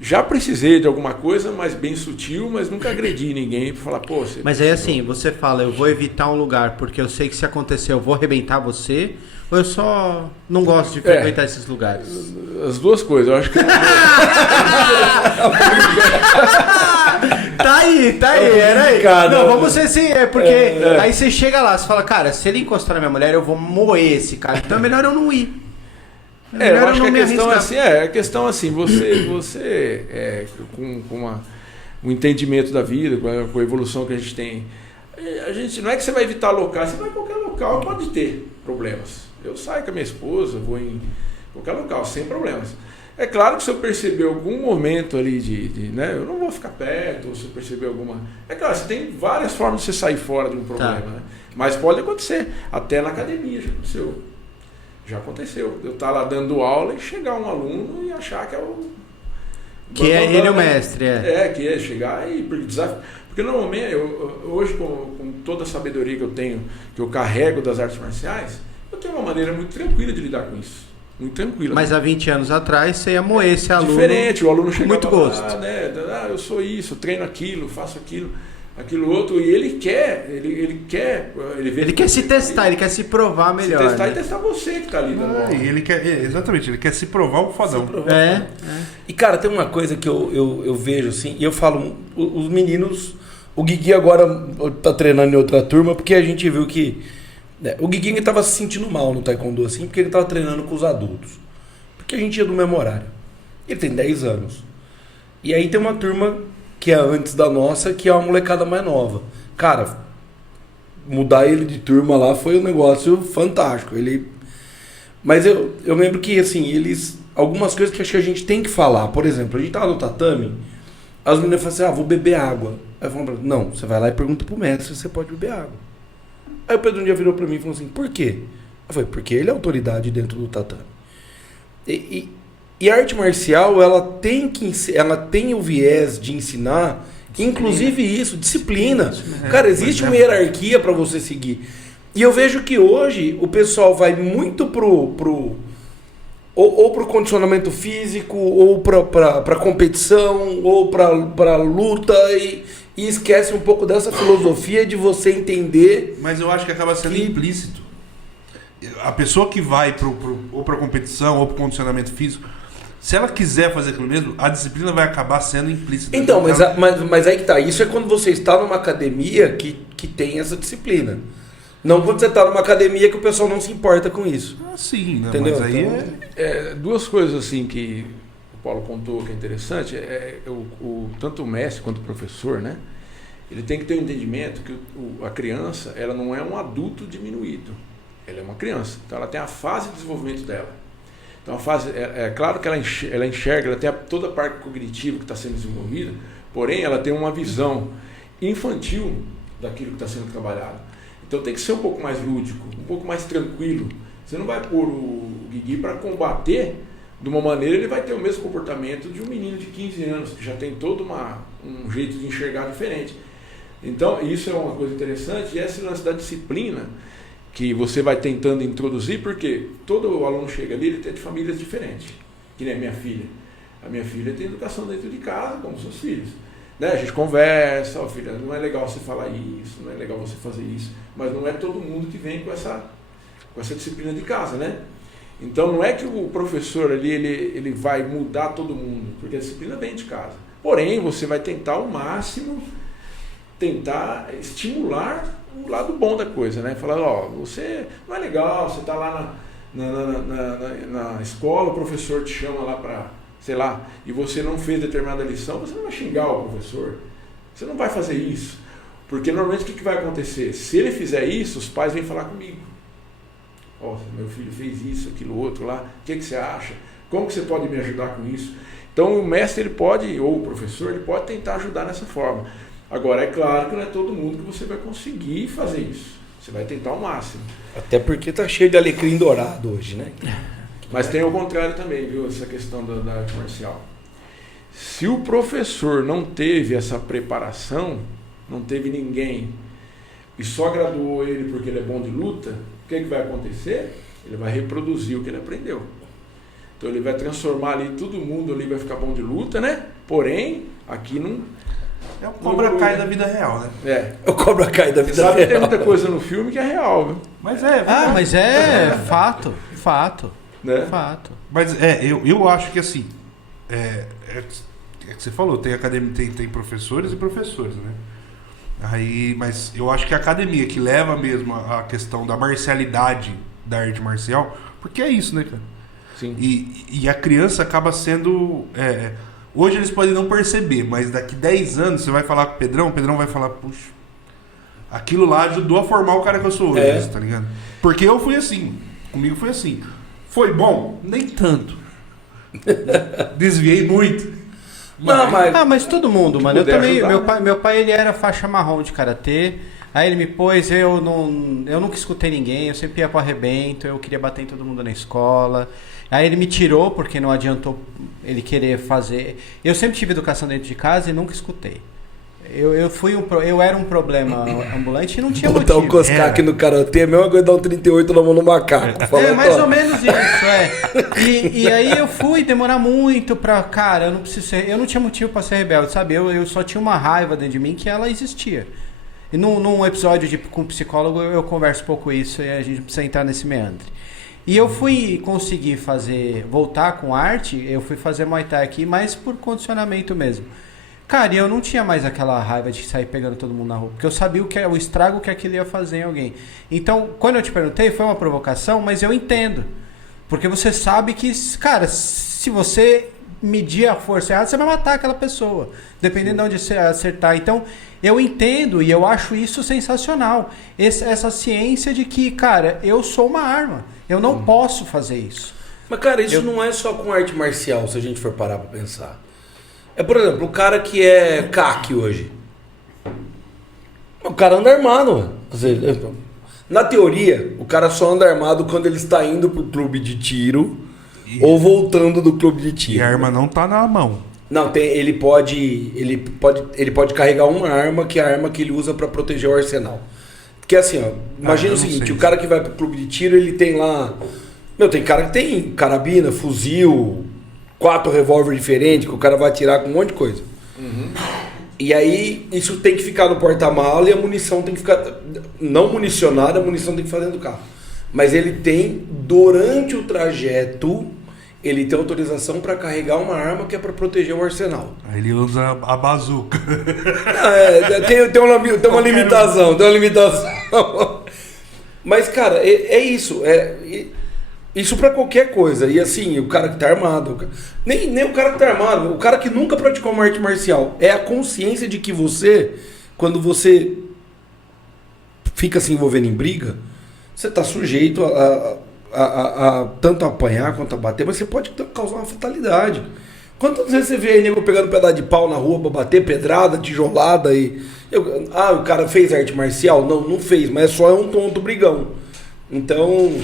Já precisei de alguma coisa, mas bem sutil, mas nunca agredi ninguém para falar, pô... Mas aí assim, você fala, eu vou evitar um lugar, porque eu sei que se acontecer eu vou arrebentar você, ou eu só não gosto de frequentar esses lugares? As duas coisas, eu acho que... Tá aí, era aí. Não, vamos ser assim, porque aí você chega lá, você fala, cara, se ele encostar na minha mulher, eu vou moer esse cara, então é melhor eu não ir. Eu acho que a questão assim, você com um entendimento da vida, com a evolução que a gente tem, a gente não é que você vai evitar locais, você vai em qualquer local, pode ter problemas. Eu saio com a minha esposa, vou em qualquer local, sem problemas. É claro que se eu perceber algum momento ali eu não vou ficar perto, ou se eu perceber alguma... É claro, você tem várias formas de você sair fora de um problema, né? Mas pode acontecer, até na academia já aconteceu. Já aconteceu. Eu estar lá dando aula e chegar um aluno e achar que é o... Que ele é o mestre, que é chegar e desafio. Porque normalmente, hoje com toda a sabedoria que eu tenho, que eu carrego das artes marciais, eu tenho uma maneira muito tranquila de lidar com isso. Muito tranquila. Mas há 20 anos atrás você ia moer esse aluno. Diferente, o aluno chega muito gosto. Eu sou isso, eu treino aquilo, faço aquilo outro, e ele quer se testar, ele quer se provar melhor. Se testar e testar você que tá ali dando aula. Ele quer se provar o fodão. E cara, tem uma coisa que eu vejo assim, e eu falo, os meninos, o Guigui agora tá treinando em outra turma, porque a gente viu que o Guigui estava se sentindo mal no taekwondo assim, porque ele estava treinando com os adultos. Porque a gente ia do mesmo horário. Ele tem 10 anos. E aí tem uma turma que é antes da nossa, que é uma molecada mais nova. Cara, mudar ele de turma lá foi um negócio fantástico. Mas eu lembro que assim, eles algumas coisas que acho que a gente tem que falar. Por exemplo, a gente tava no tatame, as meninas falam assim, vou beber água. Aí eu falo, não, você vai lá e pergunta pro mestre se você pode beber água. Aí o Pedro um dia virou pra mim e falou assim, por quê? Eu falei, porque ele é autoridade dentro do tatame. E a arte marcial, ela tem o viés de ensinar, inclusive isso, disciplina. Cara, existe uma hierarquia para você seguir. E eu vejo que hoje o pessoal vai muito pro condicionamento físico, ou pra competição, ou pra luta, e esquece um pouco dessa filosofia de você entender. Mas eu acho que acaba sendo implícito. A pessoa que vai ou pra competição, ou pro condicionamento físico, se ela quiser fazer aquilo mesmo, a disciplina vai acabar sendo implícita. Então, mas aí que tá. Isso é quando você está numa academia que tem essa disciplina. Não quando você está numa academia que o pessoal não se importa com isso. Ah, sim, né? Entendeu? Mas aí Então, Duas coisas assim que o Paulo contou que é interessante. Tanto o mestre quanto o professor, né? Ele tem que ter um entendimento que a criança, ela não é um adulto diminuído. Ela é uma criança. Então ela tem a fase de desenvolvimento dela. Então a fase, é claro que ela enxerga, ela tem toda a parte cognitiva que está sendo desenvolvida, porém ela tem uma visão infantil daquilo que está sendo trabalhado. Então tem que ser um pouco mais lúdico, um pouco mais tranquilo. Você não vai pôr o Guigui para combater de uma maneira, ele vai ter o mesmo comportamento de um menino de 15 anos, que já tem todo um jeito de enxergar diferente. Então isso é uma coisa interessante, e essa lance da disciplina que você vai tentando introduzir, porque todo aluno chega ali, ele tem de famílias diferentes, que nem a minha filha. A minha filha tem educação dentro de casa, como seus filhos. Né? A gente conversa, filha, não é legal você falar isso, não é legal você fazer isso, mas não é todo mundo que vem com essa disciplina de casa, né? Então não é que o professor ali, ele vai mudar todo mundo, porque a disciplina vem de casa. Porém, você vai tentar ao máximo, tentar estimular o lado bom da coisa, né? Falar, você não é legal, você está lá na escola, o professor te chama lá para, sei lá, e você não fez determinada lição, você não vai xingar o professor, você não vai fazer isso, porque normalmente o que vai acontecer? Se ele fizer isso, os pais vêm falar comigo. Meu filho fez isso, aquilo, outro lá, o que você acha? Como que você pode me ajudar com isso? Então o mestre, ele pode, ou o professor, ele pode tentar ajudar nessa forma. Agora, é claro que não é todo mundo que você vai conseguir fazer isso. Você vai tentar ao máximo. até porque tá cheio de alecrim dourado hoje, né? Mas tem o contrário também, viu? Essa questão da arte marcial. Se o professor não teve essa preparação, não teve ninguém, e só graduou ele porque ele é bom de luta, o que vai acontecer? Ele vai reproduzir o que ele aprendeu. Então ele vai transformar ali, todo mundo ali vai ficar bom de luta, né? Porém, aqui não... é o Cobra Kai da vida real, né? É o Cobra Kai da vida Sabe que tem real. muita coisa no filme que é real, viu? Mas verdade. mas é fato. Né? Fato. Mas eu acho que assim, que você falou, tem academia, tem professores e professores, né? Mas eu acho que a academia que leva mesmo a questão da marcialidade da arte marcial, porque é isso, né, cara? Sim. E a criança acaba sendo... hoje eles podem não perceber, mas daqui 10 anos você vai falar com o Pedrão vai falar, puxa, aquilo lá ajudou a formar o cara que eu sou hoje, tá ligado? Porque eu fui assim, comigo foi assim. Foi bom? Nem tanto. Desviei muito. Mas todo mundo, mano. Eu também, ajudar, meu pai ele era faixa marrom de karatê. Aí ele me pôs, eu nunca escutei ninguém, eu sempre ia pro arrebento, eu queria bater em todo mundo na escola. Aí ele me tirou porque não adiantou ele querer fazer. Eu sempre tive educação dentro de casa e nunca escutei. Eu era um problema ambulante e não tinha Botar motivo. um coscaque no karatê é a mesma coisa dar um 38 na mão no macaco. Mais ou menos isso, E aí eu fui demorar muito pra... Cara, eu não tinha motivo pra ser rebelde, sabe? Eu só tinha uma raiva dentro de mim que ela existia. E num episódio com psicólogo eu converso um pouco isso e a gente precisa entrar nesse meandre. E eu fui conseguir voltar com arte, eu fui fazer Muay Thai aqui, mas por condicionamento mesmo. Cara, e eu não tinha mais aquela raiva de sair pegando todo mundo na rua, porque eu sabia o estrago que aquilo ia fazer em alguém. Então, quando eu te perguntei, foi uma provocação, mas eu entendo. Porque você sabe que, cara, se você medir a força errada, você vai matar aquela pessoa, dependendo de onde você acertar. Então, eu entendo e eu acho isso sensacional. Essa ciência de que, cara, eu sou uma arma, eu não posso fazer isso. Mas, cara, isso não é só com arte marcial, se a gente for parar pra pensar. É, por exemplo, o cara que é CAC hoje. O cara anda armado, mano. Na teoria, o cara só anda armado quando ele está indo pro clube de tiro ou voltando do clube de tiro. E a arma não tá na mão. Não, ele pode carregar uma arma, que é a arma que ele usa pra proteger o arsenal. Porque assim, ó, imagina o seguinte, o cara que vai pro clube de tiro, ele tem lá... tem cara que tem carabina, fuzil, 4 revólver diferentes, que o cara vai atirar com um monte de coisa. E aí, isso tem que ficar no porta-mala e a munição tem que ficar... Não municionada, a munição tem que ficar dentro do carro. Mas ele tem, durante o trajeto, ele tem autorização para carregar uma arma que é para proteger o arsenal. Aí ele usa a bazuca. Tem uma limitação, Mas, cara, é isso. Isso pra qualquer coisa. E assim, o cara que tá armado. Nem o cara que tá armado, o cara que nunca praticou uma arte marcial. É a consciência de que você, quando você fica se envolvendo em briga, você tá sujeito a tanto apanhar quanto a bater, mas você pode causar uma fatalidade. Quantas vezes você vê aí nego pegando pedaço de pau na rua pra bater, pedrada, tijolada o cara fez arte marcial? Não fez, mas só é um tonto brigão. Então,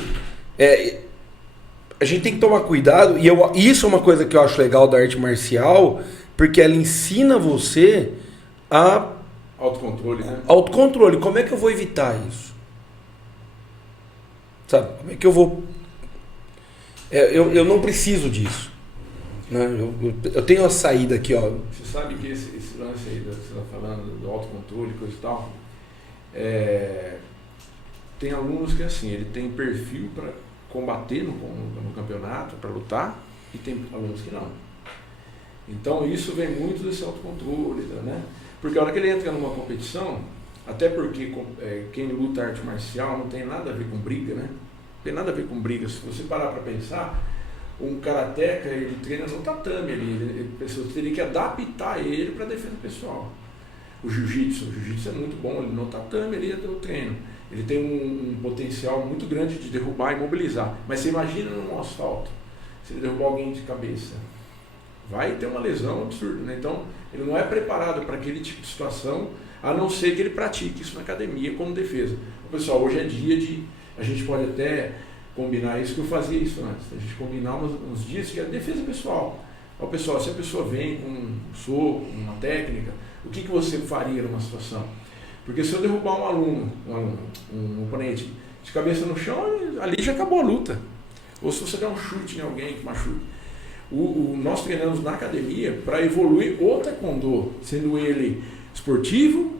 a gente tem que tomar cuidado, e isso é uma coisa que eu acho legal da arte marcial, porque ela ensina você a... Autocontrole, né? Autocontrole. Como é que eu vou evitar isso? Sabe? Como é que eu vou... Eu não preciso disso. Né? Eu tenho a saída aqui, ó. Você sabe que esse lance aí que você está falando, do autocontrole, coisa e tal, tem alunos que assim, ele tem perfil para combater no campeonato, para lutar, e tem alunos que não. Então isso vem muito desse autocontrole, né? Porque a hora que ele entra numa competição, até porque quem luta arte marcial não tem nada a ver com briga, né? Não tem nada a ver com briga. Se você parar para pensar, um karateca, ele treina no tatame, você teria que adaptar ele para defesa pessoal. O jiu-jitsu é muito bom, ele no tatame, ele é do treino. Ele tem um potencial muito grande de derrubar e mobilizar. Mas você imagina num asfalto, se ele derrubar alguém de cabeça, vai ter uma lesão absurda, né? Então, ele não é preparado para aquele tipo de situação, a não ser que ele pratique isso na academia como defesa. Pessoal, hoje é dia de... A gente pode até combinar isso, que eu fazia isso antes. A gente combinar uns dias que é defesa pessoal. Ó, pessoal, se a pessoa vem com um soco, uma técnica, o que você faria numa situação? Porque se eu derrubar um oponente de cabeça no chão, ali já acabou a luta. Ou se você der um chute em alguém que machuque. Nós treinamos na academia para evoluir o taekwondo, sendo ele esportivo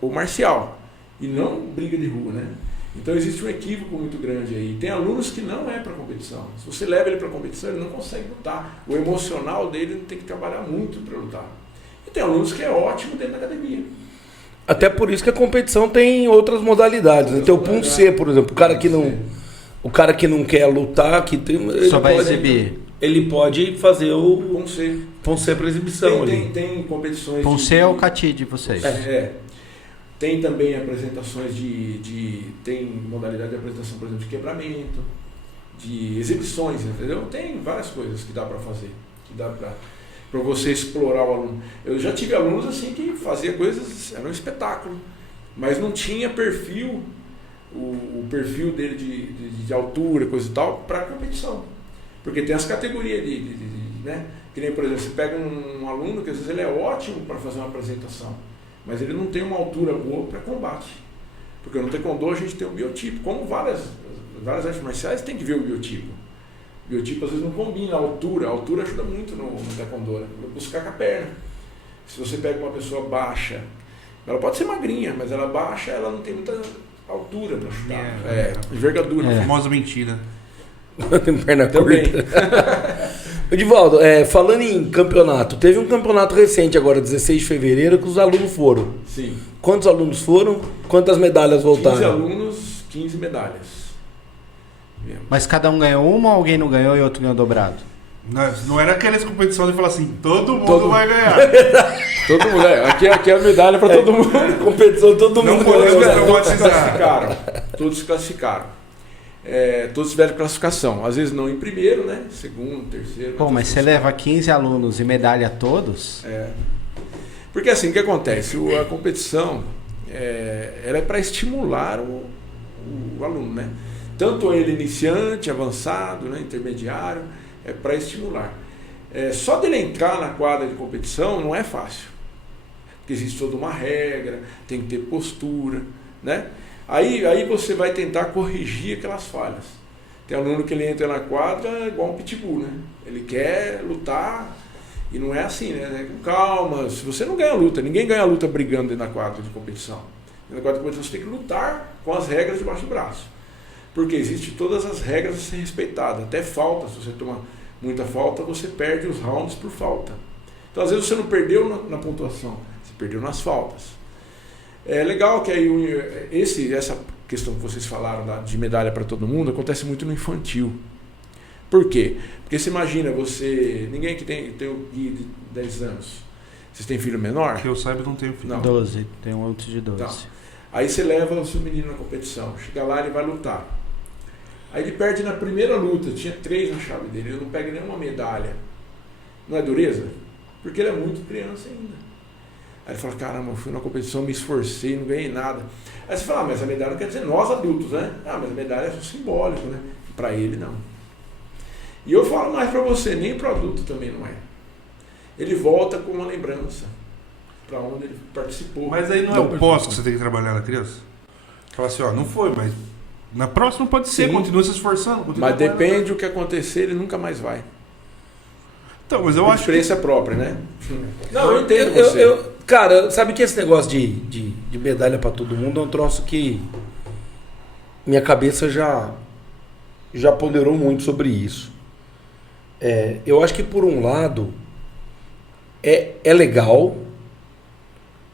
ou marcial, e não briga de rua, né? Então existe um equívoco muito grande aí. Tem alunos que não é para competição. Se você leva ele para competição, ele não consegue lutar. O emocional dele tem que trabalhar muito para lutar. E tem alunos que é ótimo dentro da academia. Até por isso que a competição tem outras modalidades. Tem o Punce, por exemplo, o cara que não quer lutar, só vai exibir. Ele pode fazer o Punce para exibição. Tem competições. Punce é o cati de vocês. Tem também apresentações tem modalidade de apresentação, por exemplo, de quebramento, de exibições, entendeu? Tem várias coisas que dá para fazer, que dá para você explorar o aluno. Eu já tive alunos assim que fazia coisas, era um espetáculo, mas não tinha perfil, o perfil dele de altura, coisa e tal, para competição. Porque tem as categorias né? Que nem, por exemplo, você pega um aluno que às vezes ele é ótimo para fazer uma apresentação, mas ele não tem uma altura boa para combate. Porque no taekwondo a gente tem um biotipo. Como várias artes marciais tem que ver o biotipo. O biotipo às vezes não combina a altura. A altura ajuda muito no taekwondo, né? Buscar com a perna. Se você pega uma pessoa baixa, ela pode ser magrinha, mas ela baixa, ela não tem muita altura para chutar. Envergadura. A famosa mentira. Tem perna curta. Edivaldo, falando em campeonato, teve um campeonato recente agora, 16 de fevereiro, que os alunos foram. Sim. Quantos alunos foram? Quantas medalhas voltaram? 15 alunos, 15 medalhas. Mas cada um ganhou uma ou alguém não ganhou e outro ganhou dobrado? Não era aquelas competições de falar assim, todo mundo vai ganhar. Todo mundo, aqui é a medalha para todo mundo. Competição, todo mundo ganhou. Todos se classificaram. Todos se classificaram. todos tiveram classificação. Às vezes não em primeiro, né? Segundo, terceiro. Pô, mas você leva 15 alunos e medalha a todos? Porque assim, o que acontece? A competição ela é para estimular o aluno, né? Tanto ele iniciante, avançado, né? Intermediário, é para estimular. Só dele entrar na quadra de competição não é fácil. Porque existe toda uma regra, tem que ter postura, né? Aí você vai tentar corrigir aquelas falhas. Tem aluno que ele entra na quadra igual um pitbull, né? Ele quer lutar e não é assim, né? Com calma. Se você não ganha luta, ninguém ganha luta brigando dentro da quadra de competição. Na quadra de competição você tem que lutar com as regras debaixo do braço. Porque existem todas as regras a ser respeitadas. Até falta, se você toma muita falta, você perde os rounds por falta. Então às vezes você não perdeu na pontuação, você perdeu nas faltas. É legal que aí essa questão que vocês falaram de medalha para todo mundo acontece muito no infantil. Por quê? Porque você imagina ninguém que tem o Gui de 10 anos. Vocês têm filho menor? Que eu saiba, não tenho filho. Não. 12, tem um outro de 12. Então, aí você leva o seu menino na competição, chega lá, ele vai lutar. Aí ele perde na primeira luta, tinha 3 na chave dele, ele não pega nenhuma medalha. Não é dureza? Porque ele é muito criança ainda. Aí ele fala, caramba, eu fui na competição, me esforcei, não ganhei nada. Aí você fala, mas a medalha não quer dizer nós adultos, né? Mas a medalha é simbólico, né? Para ele, não. E eu falo mais para você, nem para o adulto também não é. Ele volta com uma lembrança para onde ele participou. Mas aí não é o pós que você tem que trabalhar na criança? Fala assim, não foi, mas na próxima pode ser, continua se esforçando. Mas depende do que acontecer, ele nunca mais vai. Então, mas eu acho experiência própria, né? Não, eu entendo você. Cara, sabe que esse negócio de medalha para todo mundo é um troço que minha cabeça já ponderou muito sobre isso. Eu acho que por um lado é legal,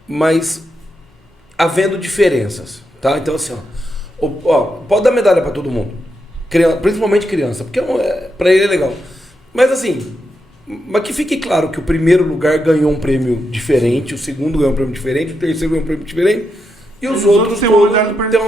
mas havendo diferenças, tá? Então assim, pode dar medalha para todo mundo, principalmente criança, porque para ele é legal. Mas assim, mas que fique claro que o primeiro lugar ganhou um prêmio diferente, o segundo ganhou um prêmio diferente, o terceiro ganhou um prêmio diferente e os outros têm uma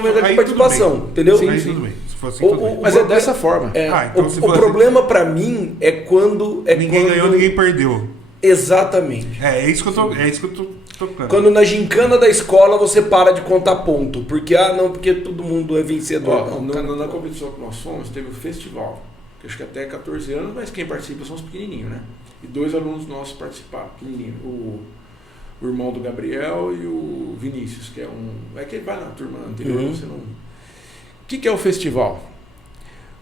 medalha de participação, entendeu? Sim, tudo bem. Se for assim, tudo bem. Mas é dessa forma. Então, o problema para mim é quando ninguém ganhou, ninguém perdeu. Exatamente. É isso que eu tô tocando. Quando na gincana da escola você para de contar ponto, porque porque todo mundo é vencedor. Na competição que nós fomos, teve o festival. Acho que até 14 anos, mas quem participa são os pequenininhos, né? E 2 alunos nossos participaram, pequenininho. O irmão do Gabriel e o Vinícius, que é que ele vai na turma anterior, você não... O que é o festival?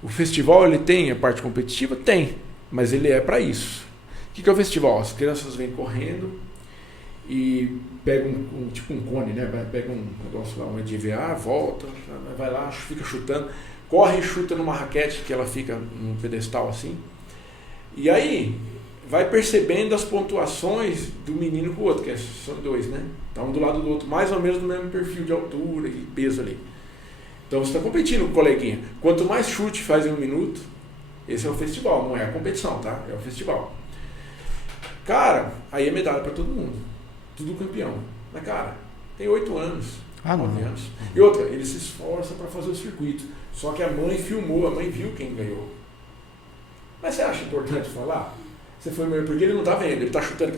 O festival, ele tem a parte competitiva? Tem, mas ele é para isso. O que é o festival? As crianças vêm correndo e pegam tipo um cone, né? Pega um negócio lá, um EDVA, volta, vai lá, fica chutando. Corre e chuta numa raquete que ela fica num pedestal assim. E aí vai percebendo as pontuações do menino com o outro, que são 2, né? Tá um do lado do outro, mais ou menos no mesmo perfil de altura e peso ali. Então você está competindo com o coleguinha. Quanto mais chute faz em 1 minuto, esse é o festival, não é a competição, tá? É o festival. Cara, aí é medalha para todo mundo. Tudo campeão. Mas cara, tem 8 anos. 9 anos. E outra, ele se esforça para fazer o circuito. Só que a mãe filmou, a mãe viu quem ganhou. Mas você acha importante falar? Você foi melhor, porque ele não tá vendo, ele tá chutando,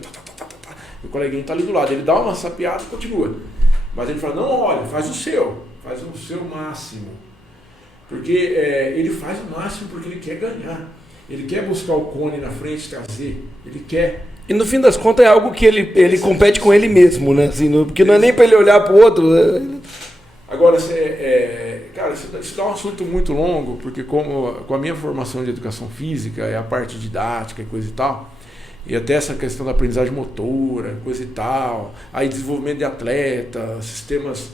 o coleguinha tá ali do lado, ele dá uma sapiada e continua. Mas ele fala, não, olha, faz o seu máximo. Porque ele faz o máximo porque ele quer ganhar. Ele quer buscar o cone na frente, trazer, ele quer. E no fim das contas é algo que ele compete com ele mesmo, né? Assim, porque não é nem para ele olhar para o outro. Agora, cara, isso dá um assunto muito longo, porque com a minha formação de educação física, é a parte didática e coisa e tal, e até essa questão da aprendizagem motora, coisa e tal, aí desenvolvimento de atleta, os sistemas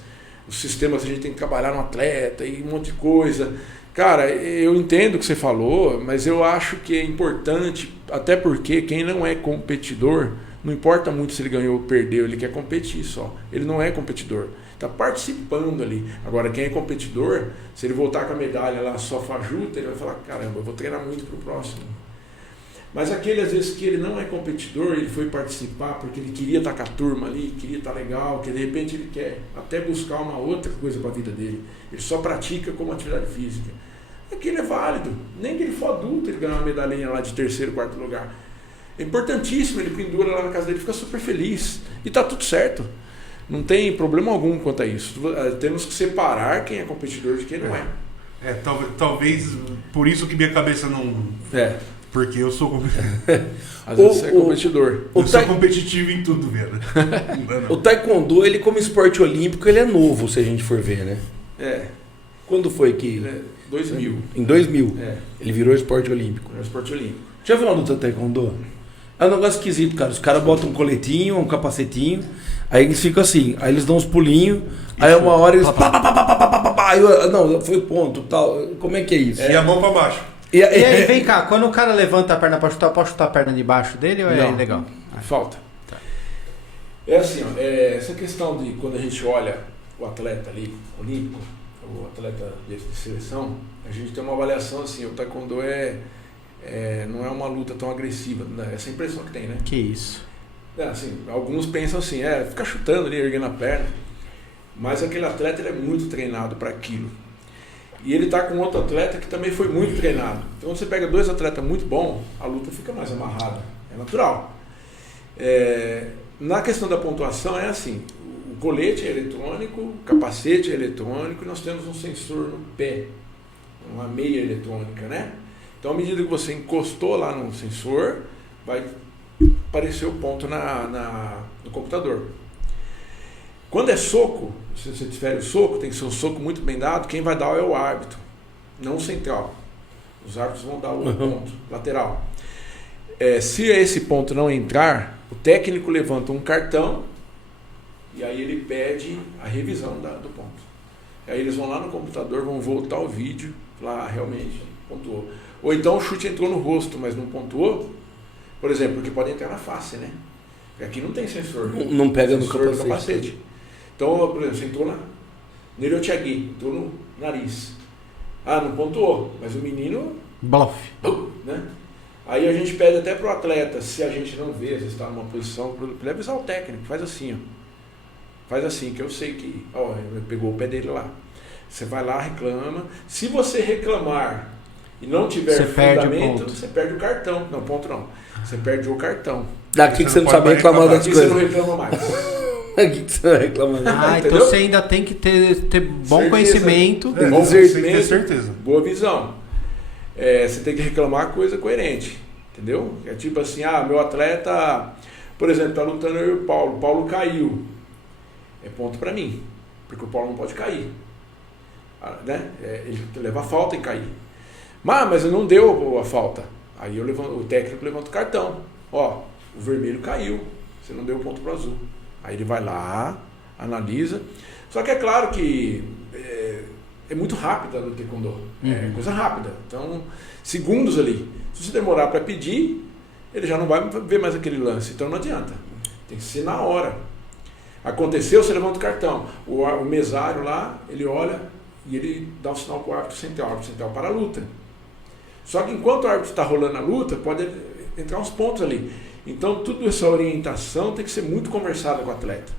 a gente tem que trabalhar no atleta e um monte de coisa. Cara, eu entendo o que você falou, mas eu acho que é importante, até porque quem não é competidor, não importa muito se ele ganhou ou perdeu, ele quer competir só. Ele não é competidor, está participando ali. Agora, quem é competidor, se ele voltar com a medalha lá só fajuta, ele vai falar, caramba, eu vou treinar muito para o próximo. Mas aquele, às vezes, que ele não é competidor, ele foi participar porque ele queria estar com a turma ali, queria estar legal, que de repente ele quer até buscar uma outra coisa para a vida dele. Ele só pratica como atividade física. aquilo é válido. Nem que ele for adulto, ele ganha uma medalhinha lá de 3º, 4º lugar. É importantíssimo, ele pendura lá na casa dele, fica super feliz. E tá tudo certo. Não tem problema algum quanto a isso. Temos que separar quem é competidor de quem não é. Talvez por isso que minha cabeça não... Porque eu sou competidor. Às vezes você é competidor. Eu sou competitivo em tudo, velho. O taekwondo, ele como esporte olímpico, ele é novo, se a gente for ver, né? Quando foi que... 2000. Em 2000. Ele virou esporte olímpico. É esporte olímpico. Já viu uma luta de taekwondo? É um negócio esquisito, cara. Os caras botam um coletinho, um capacetinho, aí eles ficam assim, aí eles dão uns pulinhos, aí uma hora eles... Não, foi ponto, tal. Como é que é isso? E a mão pra baixo. E aí, vem cá, quando o cara levanta a perna pra chutar, pode chutar a perna de baixo dele ou é Não. legal? Falta. Tá. É assim, ó, essa questão de quando a gente olha o atleta ali, olímpico, o atleta de seleção, a gente tem uma avaliação assim, o taekwondo não é uma luta tão agressiva, né? Essa impressão que tem, né? Que isso. Assim, alguns pensam assim, fica chutando ali, erguendo a perna, mas aquele atleta ele é muito treinado para aquilo. E ele está com outro atleta que também foi muito treinado. Então, quando você pega 2 atletas muito bons, a luta fica mais amarrada. É natural. Na questão da pontuação, é assim: o colete é eletrônico, o capacete é eletrônico, e nós temos um sensor no pé, uma meia eletrônica, né? Então, à medida que você encostou lá no sensor, vai aparecer o ponto no computador. Quando é soco, se você tiver o soco, tem que ser um soco muito bem dado, quem vai dar é o árbitro, não o central. Os árbitros vão dar o ponto lateral. Se esse ponto não entrar, o técnico levanta um cartão e aí ele pede a revisão do ponto. Aí eles vão lá no computador, vão voltar o vídeo, lá realmente pontuou. Ou então o chute entrou no rosto, mas não pontuou, por exemplo, porque pode entrar na face, né? Aqui não tem sensor. Não pega no sensor capacete. Então, por exemplo, você entrou na Neriotiagui, entrou no nariz. Não pontuou, mas o menino... Bluff. Né? Aí a gente pede até pro atleta, se a gente não vê, se está numa posição, para ele avisar o técnico, faz assim, ó. Faz assim, que eu sei que... pegou o pé dele lá. Você vai lá, reclama. Se você reclamar e não tiver fundamento, você perde o cartão. Não, ponto não. Você perde o cartão. Daqui que você não sabe reclamar das Aqui coisas. você não reclama mais. Aqui que você não reclama mais. Então você ainda tem que ter bom Certeza. conhecimento. Bom conhecimento, certeza. Boa visão. Você tem que reclamar coisa coerente. Entendeu? É tipo assim, meu atleta, por exemplo, tá lutando eu e o Paulo. O Paulo caiu. É ponto pra mim. Porque o Paulo não pode cair. Né? Ele leva a falta em cair. Mas não deu a falta. Aí o técnico levanta o cartão. O vermelho caiu. Você não deu o ponto pro azul. Aí ele vai lá, analisa. Só que é claro que é muito rápida a luta de taekwondo. É coisa rápida. Então, segundos ali. Se você demorar para pedir, ele já não vai ver mais aquele lance. Então não adianta. Tem que ser na hora. Aconteceu, você levanta o cartão. O mesário lá, ele olha e ele dá um sinal para o árbitro central. O árbitro central para a luta. Só que enquanto o árbitro está rolando a luta, pode entrar uns pontos ali. Então, toda essa orientação tem que ser muito conversada com o atleta.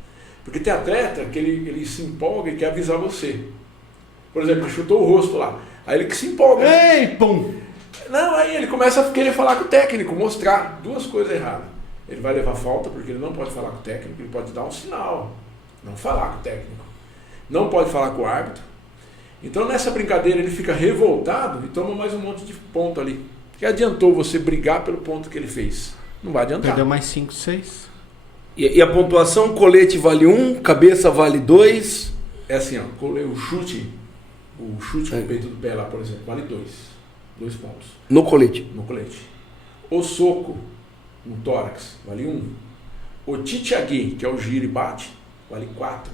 Porque tem atleta que ele se empolga e quer avisar você. Por exemplo, ele chutou o rosto lá. Aí ele que se empolga. Ei, pum! Não, aí ele começa a querer falar com o técnico, mostrar 2 coisas erradas. Ele vai levar falta porque ele não pode falar com o técnico, ele pode dar um sinal. Não falar com o técnico. Não pode falar com o árbitro. Então, nessa brincadeira, ele fica revoltado e toma mais um monte de ponto ali. Que adiantou você brigar pelo ponto que ele fez? Não vai adiantar. Perdeu mais 5, 6. E a pontuação, colete vale 1, cabeça vale 2. É assim, o chute com o peito do pé lá, por exemplo, vale 2. 2 pontos. No colete. No colete. O soco no tórax vale 1. O titiagui, que é o giro e bate, vale 4.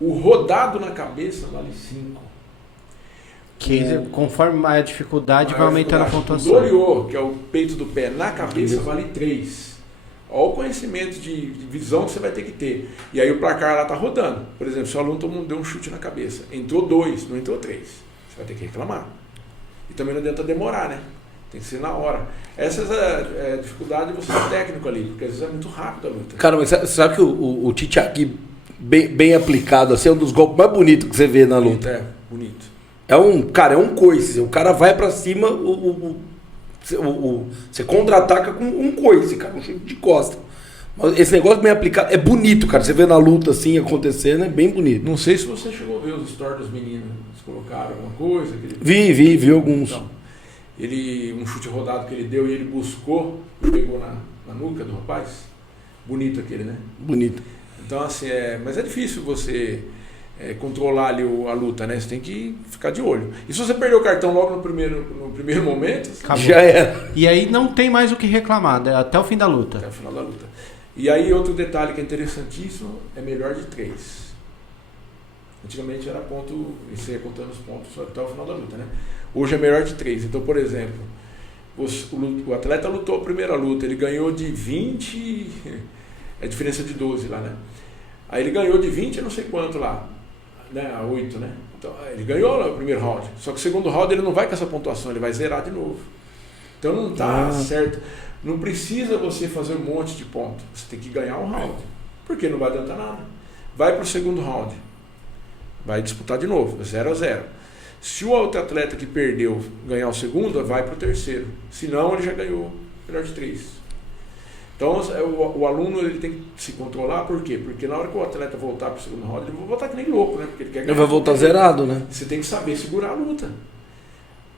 O rodado na cabeça vale 5. Conforme a dificuldade, vai aumentando a pontuação. O doriô, que é o peito do pé na cabeça, vale 3. Olha o conhecimento de visão que você vai ter que ter. E aí o placar lá tá rodando. Por exemplo, se o aluno deu um chute na cabeça, entrou 2, não entrou 3. Você vai ter que reclamar. E também não adianta demorar, né? Tem que ser na hora. Essa é a dificuldade de você ser técnico ali, porque às vezes é muito rápido a luta. Cara, mas sabe que o titiagui bem aplicado, assim, é um dos golpes mais bonitos que você vê na luta. Bonito. É um coice. O cara vai pra cima, você contra-ataca com um coice, cara, um chute de costa. Mas esse negócio bem aplicado, é bonito, cara. Você vê na luta assim acontecendo, é bem bonito. Não sei se você chegou a ver os stories dos meninos. Eles colocaram alguma coisa. Vi alguns. Então, um chute rodado que ele deu e ele buscou, pegou na nuca do rapaz. Bonito aquele, né? Bonito. Então, assim, mas é difícil você controlar ali a luta, né? Você tem que ficar de olho. E se você perder o cartão logo no primeiro momento... Acabou. Já era. E aí não tem mais o que reclamar, né? Até o fim da luta. Até o final da luta. E aí, outro detalhe que é interessantíssimo, é melhor de 3. Antigamente era ponto, você ia contando os pontos até o final da luta, né? Hoje é melhor de 3. Então, por exemplo, o atleta lutou a primeira luta, ele ganhou de 20, é diferença de 12 lá, né? Aí ele ganhou de 20 não sei quanto lá, né? A 8, né? Então, ele ganhou lá o primeiro round. Só que o segundo round ele não vai com essa pontuação, ele vai zerar de novo. Então não tá certo. Não precisa você fazer um monte de pontos. Você tem que ganhar um round. Porque não vai adiantar nada. Vai para o segundo round. Vai disputar de novo, 0-0. Se o outro atleta que perdeu ganhar o segundo, vai para o terceiro. Se não, ele já ganhou melhor de 3. Então o aluno ele tem que se controlar, por quê? Porque na hora que o atleta voltar para o segundo round, ele vai voltar que nem louco, né? Porque ele quer ganhar. Ele vai voltar zerado, né? Você tem que saber segurar a luta.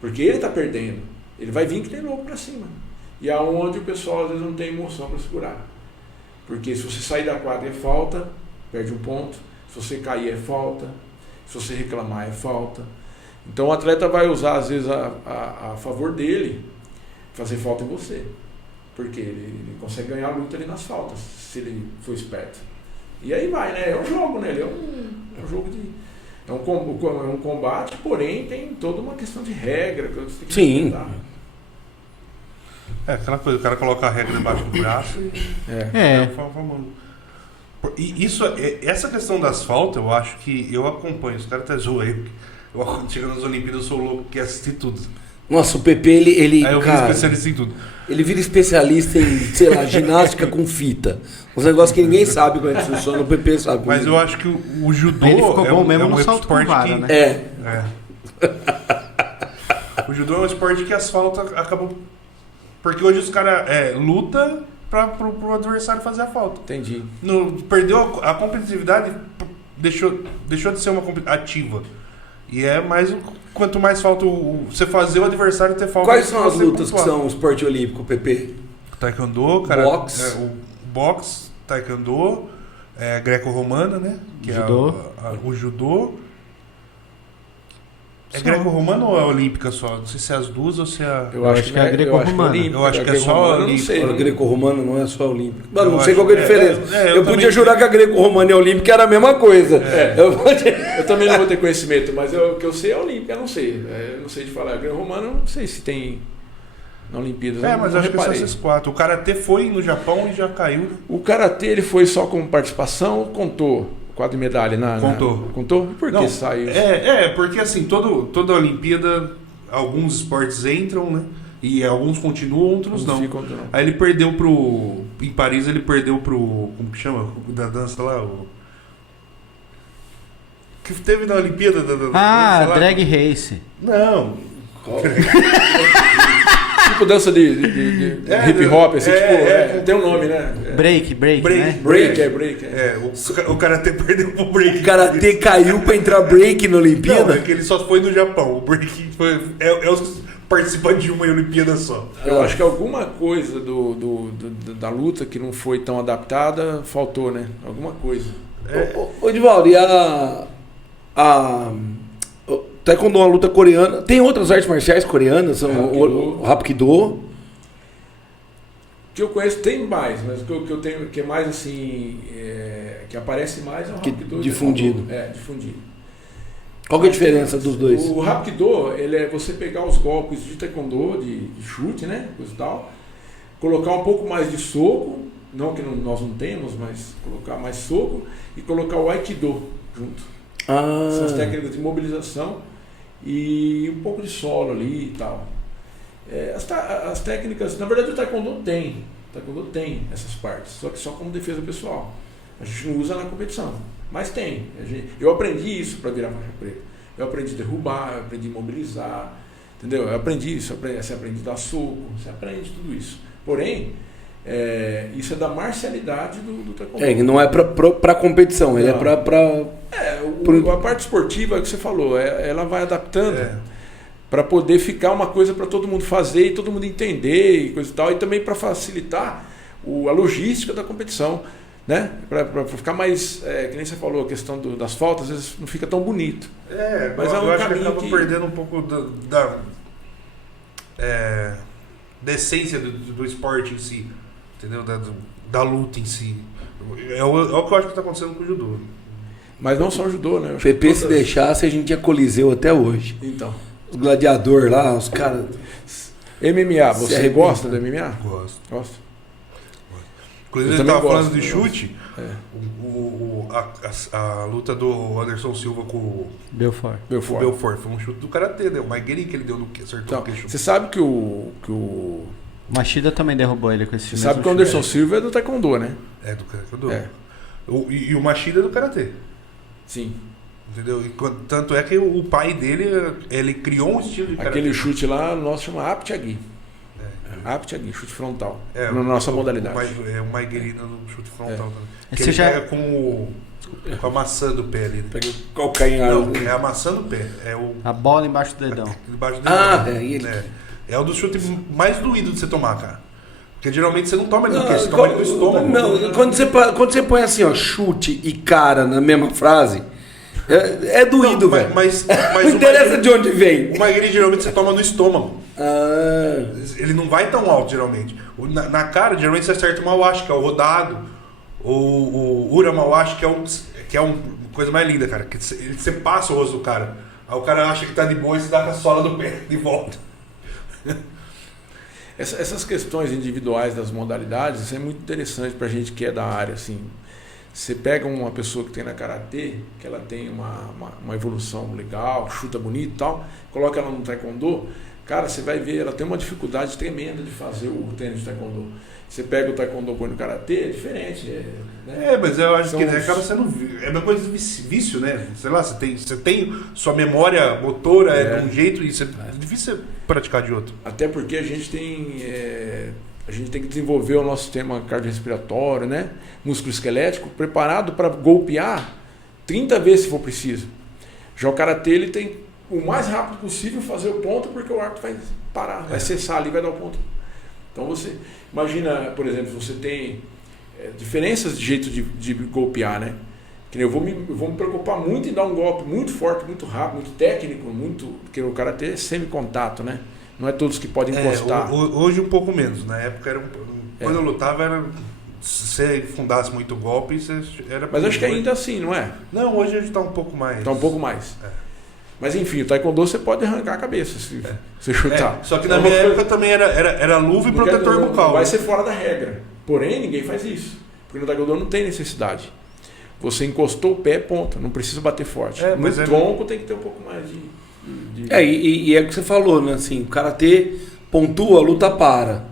Porque ele está perdendo. Ele vai vir que nem louco para cima. E aonde o pessoal às vezes não tem emoção para segurar. Porque se você sair da quadra é falta, perde um ponto. Se você cair é falta. Se você reclamar é falta. Então o atleta vai usar às vezes a favor dele fazer falta em você. Porque ele consegue ganhar a luta ali nas faltas, se ele for esperto. E aí vai, né? É um jogo, né? Ele é um jogo de... É um combate, porém tem toda uma questão de regra que você tem que respeitar. Aquela coisa, o cara coloca a regra debaixo do braço e essa questão das faltas, eu acho que eu acompanho, os caras até zoam aí. Eu chegando nas Olimpíadas, eu sou louco que assistir tudo. Nossa, o PP, ele Aí eu cara, viro especialista em tudo. Ele vira especialista em, sei lá, ginástica com fita. Uns negócios que ninguém sabe como é que funciona, o PP sabe. Mas eu acho que o judô Ele ficou bom mesmo é um no salto com esporte vara, que... né? O judô é um esporte que as faltas acabam... Porque hoje os caras lutam pro adversário fazer a falta. Entendi. Perdeu a competitividade, deixou de ser uma ativa. E é mais... Quanto mais falta você fazer o adversário ter falta... Quais são as lutas que são esporte olímpico, PP? Taekwondo, cara... Boxe. O boxe, taekwondo, greco-romana, né? Que judô. O judô... É greco-romana ou é olímpica só? Não sei se é as duas ou se é... Eu acho que é greco-romana. Eu acho que é só não sei. O greco-romano não é só olímpico. Mano, não Eu sei acho- qual que é a diferença. eu podia também- jurar que a greco-romana e a olímpica era a mesma coisa. Eu também não vou ter conhecimento, mas o que eu sei é a Olímpica, eu não sei. Eu não sei de falar. Greco-romano, eu não sei se tem na Olimpíadas. eu mas não acho que são reparei. esses 4. O Karatê foi no Japão e já caiu. O Karatê, ele foi só como participação, contou quadro de medalha Contou. Contou? Por que Não, saiu? porque assim, toda Olimpíada, alguns esportes entram, né? E alguns continuam, outros não. ficam, não. Aí ele perdeu em Paris ele perdeu pro, como que chama? Da dança lá, o... Que teve na Olimpíada da dança lá? Drag Race. Não. Tipo dança de hip hop, assim, tem um nome, né? Break, né? Break. O Karatê perdeu pro break. O karatê caiu pra entrar break na Não, Olimpíada? é que ele só foi no Japão. O break é os participantes de uma Olimpíada só. Eu acho que alguma coisa da luta que não foi tão adaptada faltou, né? Alguma coisa. Ô, Edivaldo, e o Taekwondo é uma luta coreana. Tem outras artes marciais coreanas? São o Hapkido. Que eu conheço tem mais, mas o que eu tenho que é mais assim, que aparece mais é o Que Hapkido. difundido. Difundido. Qual que é a diferença dos dois? O Hapkido, ele é você pegar os golpes de Taekwondo, de chute, né, coisa e tal, colocar um pouco mais de soco, não que nós não temos, mas colocar mais soco e colocar o Aikido junto. São as técnicas de mobilização e um pouco de solo ali e tal. As técnicas, na verdade o Taekwondo tem essas partes, só que só como defesa pessoal. A gente não usa na competição, mas tem. Eu aprendi isso para virar faixa preta. eu aprendi a derrubar, eu aprendi a imobilizar, entendeu? Eu aprendi isso, você aprende a dar soco, você aprende tudo isso. Porém, isso é da marcialidade do taekwondo. Não é pra competição, ele é pra... A parte esportiva, é o que você falou, ela vai adaptando para poder ficar uma coisa para todo mundo fazer e todo mundo entender e coisa e tal, e também para facilitar a logística da competição, né? Para ficar mais, que nem você falou, a questão das faltas, às vezes não fica tão bonito. Mas eu acho que acaba perdendo um pouco da essência do esporte em si, entendeu? Da luta em si. É o que eu acho que está acontecendo com o judô. Mas não só o judô, né? PP se deixasse, a gente tinha Coliseu até hoje. Então. Os gladiadores lá, os caras... MMA, você gosta do MMA? Gosto. Inclusive, ele estava falando de chute, a luta do Anderson Silva com o Belfort. Foi um chute do karatê, né? O Maigueri que ele deu no que acertou o queixo. Você sabe que o Machida também derrubou ele com esse Você sabe que o Anderson Silva é do taekwondo, né? É do taekwondo. E o Machida é do karatê. Sim. Entendeu? Tanto é que o pai dele, ele criou um estilo de karatê. Aquele chute lá, nosso chama Aptiagui. Aptiagui, chute frontal. Na nossa modalidade. O Maigueri no chute frontal. Que Você ele pega com a maçã do pé ali. Pega o calcanhar. Não, é a maçã do pé. A bola embaixo do dedão. Embaixo do dedão. É o do chute mais doído de você tomar, cara. Porque geralmente você não toma ele no queixo, você toma ele no estômago. Não, quando você põe assim, ó, chute e cara na mesma frase, é doído, velho. Mas não interessa de onde vem. O Maigueri geralmente você toma no estômago. Ah. Ele não vai tão alto, geralmente. Na cara, geralmente você acerta o Mawashi, que é o rodado. O Ura Mawashi, que é uma coisa mais linda, cara. Que você passa o rosto do cara. Aí o cara acha que tá de boa e você dá com a sola do pé de volta. Essas questões individuais das modalidades, isso é muito interessante pra gente que é da área, assim. Você pega uma pessoa que tem na karatê, que ela tem uma evolução legal, chuta bonito e tal, coloca ela no taekwondo, cara, você vai ver, ela tem uma dificuldade tremenda de fazer o tênis de taekwondo. Você pega o taekwondo e põe no karatê, é diferente. Né? Mas eu acho que acaba sendo... É uma coisa de vício, né? Sei lá, você tem sua memória motora de um jeito e é difícil você praticar de outro. Até porque a gente tem que desenvolver o nosso sistema cardiorrespiratório, né? Músculo esquelético, preparado para golpear 30 vezes se for preciso. Já o karatê, ele tem o mais rápido possível fazer o ponto, porque o árbitro vai parar, vai cessar ali, vai dar o ponto. Então você imagina, por exemplo, você tem diferenças de jeito de golpear, né? Que eu vou me preocupar muito em dar um golpe muito forte, muito rápido, muito técnico, porque o karatê é semi-contato, né? Não é todos que podem encostar. Hoje um pouco menos. Na época quando eu lutava se você fundasse muito golpe, você era... Mas acho que ainda assim, não é? Não, hoje a gente tá um pouco mais... Está um pouco mais. Mas enfim, o taekwondo você pode arrancar a cabeça se você chutar. Só que na minha época também era luva e protetor bucal. Vai ser fora da regra. Porém, ninguém faz isso. Porque no taekwondo não tem necessidade. Você encostou o pé, ponta. Não precisa bater forte. No tronco tem que ter um pouco mais de... E é o que você falou, né? Assim, o karatê pontua, a luta para.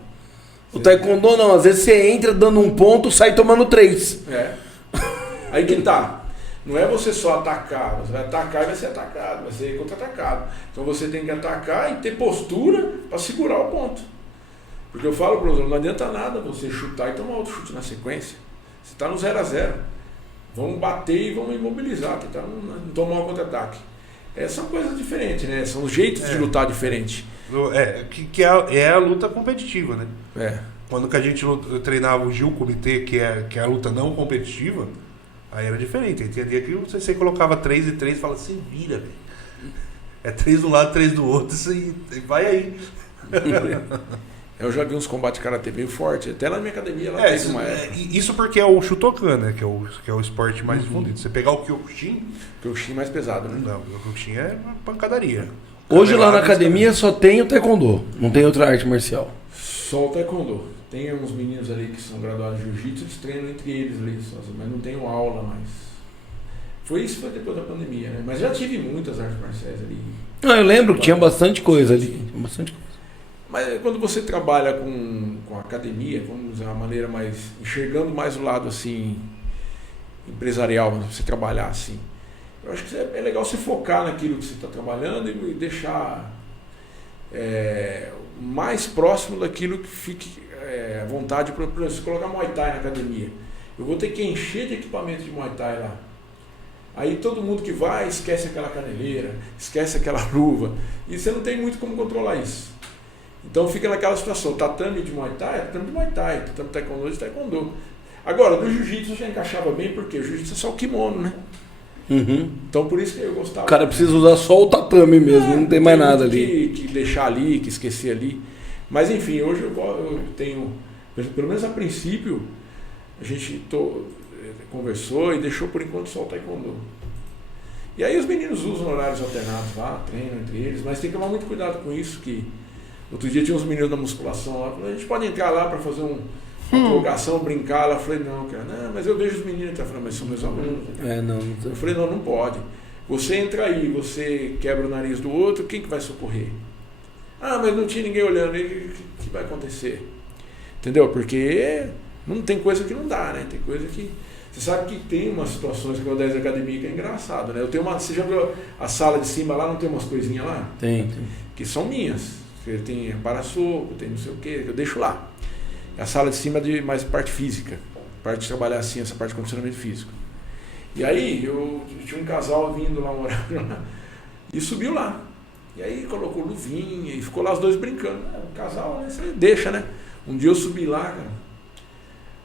O taekwondo não, às vezes você entra dando um ponto, sai tomando 3. Aí que tá. Não é você só atacar, você vai atacar e vai ser atacado, vai ser contra-atacado. Então você tem que atacar e ter postura para segurar o ponto. Porque eu falo para os alunos, não adianta nada você chutar e tomar outro chute na sequência. Você está no 0-0. Vamos bater e vamos imobilizar, tentar não tomar um contra-ataque. São coisas diferentes, né? São jeitos de lutar diferentes. Que é a luta competitiva, né? Quando que a gente treinava o Gil Comitê, que é a luta não competitiva, aí era diferente. Aí tinha dia que você colocava 3 e 3 e falava, se vira, velho. É 3 de um lado, 3 do outro, e vai aí. Eu já vi uns combates de karatê bem fortes. Até na minha academia ela fez uma época. Isso porque é o Shotokan, né? Que é o esporte mais difundido. Você pegar o Kyokushin... Kyokushin é mais pesado, né? Não, o Kyokushin é pancadaria. Hoje lá na academia só tem o taekwondo. Não tem outra arte marcial. Só o taekwondo. Tem uns meninos ali que são graduados em jiu-jitsu, eles treinam entre eles ali, mas não tem aula mais. Foi depois da pandemia, né? Mas já tive muitas artes marciais ali. Eu lembro que tinha bastante coisa ali. Mas quando você trabalha com a academia, vamos dizer, uma maneira mais... enxergando mais o lado, assim, empresarial, você trabalhar assim, Eu acho que é legal você focar naquilo que você está trabalhando e deixar mais próximo daquilo que fique à vontade. Por exemplo, se colocar Muay Thai na academia, eu vou ter que encher de equipamento de Muay Thai lá. Aí todo mundo que vai esquece aquela caneleira, esquece aquela luva, e você não tem muito como controlar isso. Então fica naquela situação, tatame de Muay Thai, tatame de Muay Thai, tatame de Taekwondo de Taekwondo. Agora, do Jiu-Jitsu já encaixava bem, porque o Jiu-Jitsu é só o kimono, né? Uhum. Então por isso que eu gostava. O cara precisa usar só o tatame mesmo, não tem mais nada ali. Que deixar ali, que esquecer ali. Mas enfim, hoje eu tenho, pelo menos a princípio, a gente conversou e deixou por enquanto só o Taekwondo. E aí os meninos usam horários alternados lá, treinam entre eles, mas tem que tomar muito cuidado com isso, que outro dia tinha uns meninos da musculação lá, a gente pode entrar lá para fazer uma colocação, brincar lá. Eu falei, não, cara, não, mas eu vejo os meninos, tá falando, mas são meus alunos. Eu falei, não pode. Você entra aí, você quebra o nariz do outro, quem que vai socorrer? Ah, mas não tinha ninguém olhando, o que vai acontecer? Entendeu? Porque não tem coisa que não dá, né? Tem coisa que... Você sabe que tem umas situações que eu 10 academia que é engraçado, né? Você já viu a sala de cima lá, não tem umas coisinhas lá? Tem. Que são minhas. Tem para-soco, tem não sei o que, eu deixo lá. A sala de cima é mais parte física, parte de trabalhar assim, essa parte de condicionamento físico. E aí, eu tinha um casal vindo lá morar e subiu lá. E aí colocou luvinha e ficou lá os dois brincando. O casal, né? Você deixa, né? Um dia eu subi lá, cara.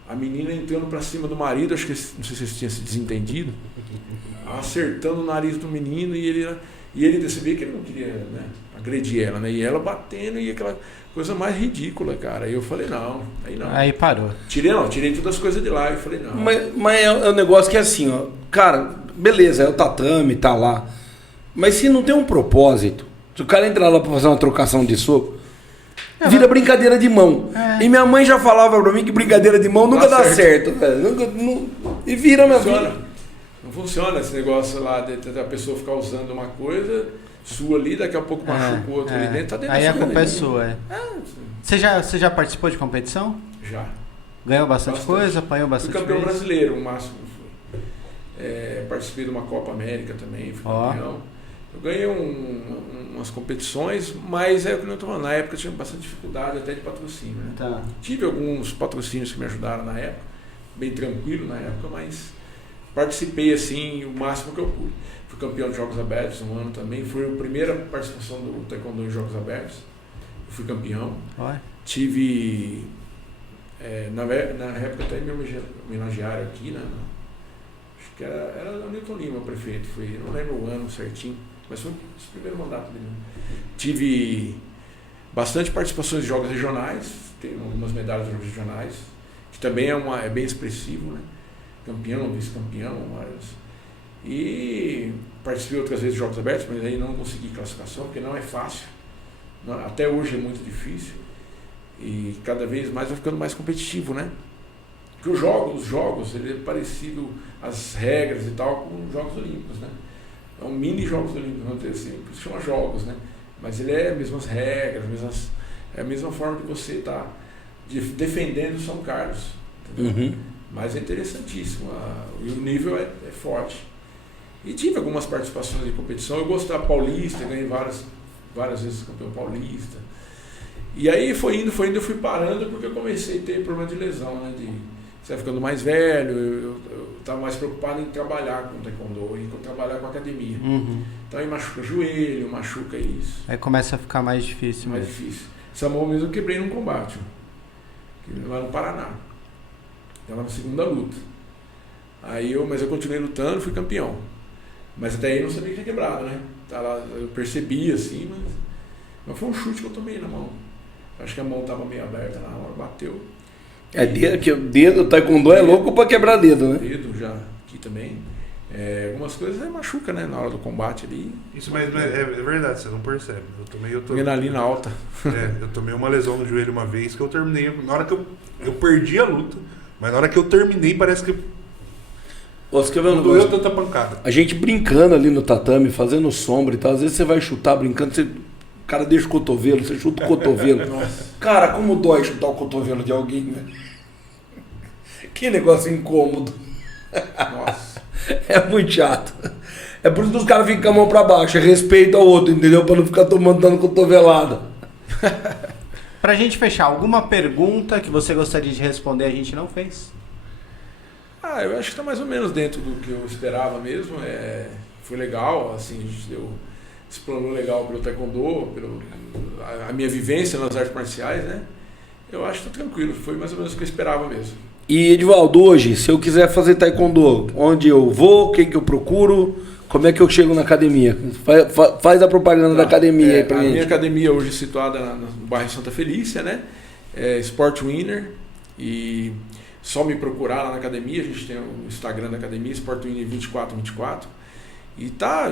A menina entrando pra cima do marido, acho que não sei se eles tinham se desentendido, acertando o nariz do menino e ele percebia que ele não queria, né, agredir ela, né? E ela batendo e aquela coisa mais ridícula, cara. Aí eu falei, não. Aí parou. Tirei todas as coisas de lá e falei, não. Mas é um negócio que é assim, ó. Cara, beleza, é o tatame, tá lá. Mas se não tem um propósito, se o cara entrar lá pra fazer uma trocação de soco, vira brincadeira de mão. E minha mãe já falava pra mim que brincadeira de mão nunca dá certo, velho. E vira minha vida. Não funciona esse negócio lá de a pessoa ficar usando uma coisa sua ali, daqui a pouco machuca o outro ali dentro, tá dentro aí da a sua culpa é sua, Você já participou de competição? Já. Ganhou bastante coisa? Apanhou bastante coisa? Fui campeão vezes? brasileiro, o máximo foi. Participei de uma Copa América também, fui campeão. Eu ganhei umas competições, mas é o que eu estou falando, na época eu tinha bastante dificuldade até de patrocínio, né? Tá. Tive alguns patrocínios que me ajudaram na época, bem tranquilo na época, mas participei assim o máximo que eu pude. Fui campeão de Jogos Abertos um ano também, foi a primeira participação do Taekwondo em Jogos Abertos, fui campeão. Tive, na época até me homenagearam aqui, né? Acho que era o Newton Lima, o prefeito, não lembro o ano certinho, mas foi o primeiro mandato dele. Tive bastante participações em jogos regionais, tenho algumas medalhas de jogos regionais, que também é bem expressivo, né? Campeão, vice-campeão, e participei outras vezes de Jogos Abertos, mas aí não consegui classificação, porque não é fácil, até hoje é muito difícil, e cada vez mais vai ficando mais competitivo, né? Porque os jogos, ele é parecido, as regras e tal, com os Jogos Olímpicos, né? É um mini Jogos Olímpicos, vamos dizer assim, por isso chama jogos, né? Mas ele é as mesmas regras, é a mesma forma que você está defendendo São Carlos, entendeu? Mas é interessantíssimo, e o nível é forte. E tive algumas participações de competição, eu gostava paulista, ganhei várias vezes campeão paulista. E aí foi indo, eu fui parando porque eu comecei a ter problema de lesão, né? Você vai ficando mais velho, eu estava mais preocupado em trabalhar com o Taekwondo, em trabalhar com a academia. Então aí machuca o joelho, machuca isso. Aí começa a ficar mais difícil mais mesmo. Difícil. Essa mão mesmo eu quebrei num combate, lá no Paraná. Estava na segunda luta. Mas eu continuei lutando, fui campeão. Mas até aí eu não sabia que tinha quebrado, né? Eu percebi assim, mas foi um chute que eu tomei na mão. Acho que a mão estava meio aberta na hora, bateu. O Taekwondo é louco pra quebrar dedo, né? Dedo já, aqui também. Algumas coisas machuca, né? Na hora do combate ali. Isso, mas é verdade, você não percebe. Eu tomei adrenalina alta. Eu tomei uma lesão no joelho uma vez que eu terminei. Na hora que eu perdi a luta, mas na hora que eu terminei, parece que não doeu tanta pancada. A gente brincando ali no tatame, fazendo sombra e tal. Às vezes você vai chutar brincando, o cara deixa o cotovelo, você chuta o cotovelo. Cara, como dói chutar o cotovelo de alguém, né? Que negócio incômodo. Nossa. É muito chato. É por isso que os caras ficam com a mão pra baixo, é respeito ao outro, entendeu? Pra não ficar dando cotovelada. Pra gente fechar, alguma pergunta que você gostaria de responder a gente não fez? Eu acho que tá mais ou menos dentro do que eu esperava mesmo. Foi legal, assim, a gente explanou legal pelo taekwondo, a minha vivência nas artes marciais, né? Eu acho que tá tranquilo, foi mais ou menos o que eu esperava mesmo. E Edivaldo, hoje, se eu quiser fazer taekwondo, onde eu vou, quem que eu procuro, como é que eu chego na academia? Faz a propaganda da academia aí pra gente. A minha academia hoje é situada no bairro Santa Felícia, né? É Sport Winner, e só me procurar lá na academia, a gente tem o Instagram da academia, Sport Winner 2424, e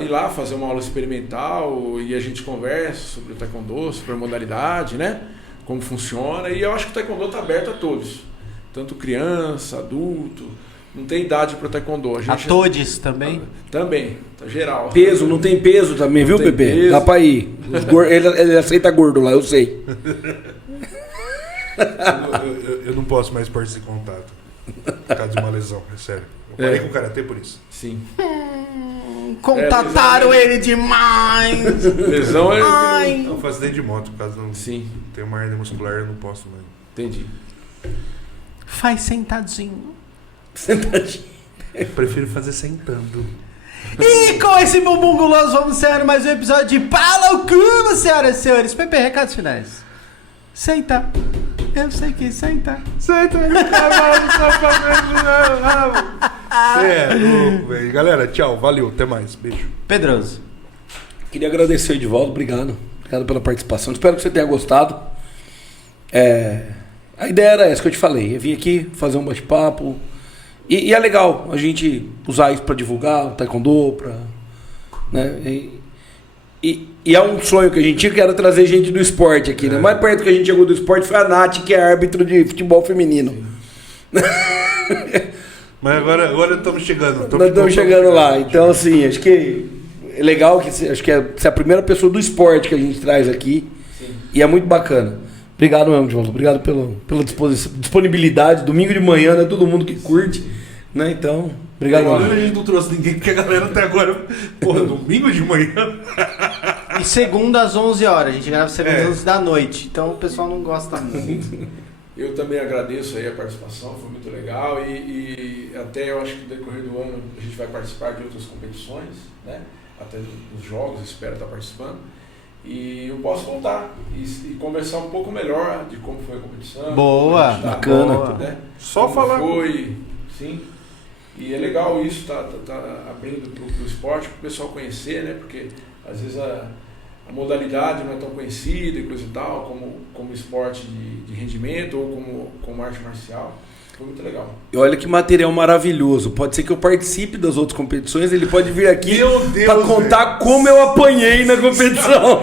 ir lá fazer uma aula experimental e a gente conversa sobre o taekwondo, sobre a modalidade, né? Como funciona, e eu acho que o taekwondo está aberto a todos, tanto criança, adulto, não tem idade para o taekwondo. A todos também? Também, tá geral. Peso, não tem peso também, viu, Pepe? Peso. Dá pra ir. Ele aceita gordo lá, eu sei. Eu não posso mais pôr esse contato por causa de uma lesão, é sério. Eu parei com o karatê por isso. Sim. Contataram ele demais! Lesão Ai. Eu faço dentro de moto, por causa não Sim, ter uma hernia muscular, eu não posso mais. entendi. Faz sentadinho. Sentadinho. Eu prefiro fazer sentando. E com esse bumbum guloso, vamos encerrar mais um episódio de Paulo Cubo, senhoras e senhores. Pepe, recados finais. Senta. Eu sei que senta. Senta aí, caralho, Você é louco, velho. Galera, tchau, valeu, até mais. Beijo. Pedroso. Queria agradecer o Edivaldo, obrigado. Obrigado pela participação. Espero que você tenha gostado. A ideia era essa que eu te falei. Eu vim aqui fazer um bate-papo. E é legal a gente usar isso para divulgar o taekwondo, né? E é um sonho que a gente tinha, que era trazer gente do esporte aqui, né? Mais perto que a gente chegou do esporte foi a Nath, que é árbitro de futebol feminino. Mas agora estamos chegando. Nós estamos chegando lá. Então, assim, acho que é legal, acho que você é a primeira pessoa do esporte que a gente traz aqui. Sim. E é muito bacana. Obrigado mesmo, João. Obrigado pela disponibilidade. Domingo de manhã, né? Todo mundo que curte. Né? Então, obrigado. A gente não trouxe ninguém, porque a galera até agora... Porra, domingo de manhã... E segunda às 11 horas. A gente grava segunda às 11 da noite. Então o pessoal não gosta muito. Eu também agradeço aí a participação, foi muito legal. E até eu acho que no decorrer do ano a gente vai participar de outras competições, né? Até dos jogos, espero estar participando. E eu posso voltar e conversar um pouco melhor de como foi a competição. Boa, bacana. Boa. Né? Só como falar. Foi, sim. E é legal isso, tá abrindo pro esporte, pro pessoal conhecer, né? Porque às vezes a modalidade não é tão conhecida e coisa e tal, como esporte de rendimento ou como arte marcial. Foi muito legal. E olha que material maravilhoso. Pode ser que eu participe das outras competições, ele pode vir aqui para contar como eu apanhei na competição.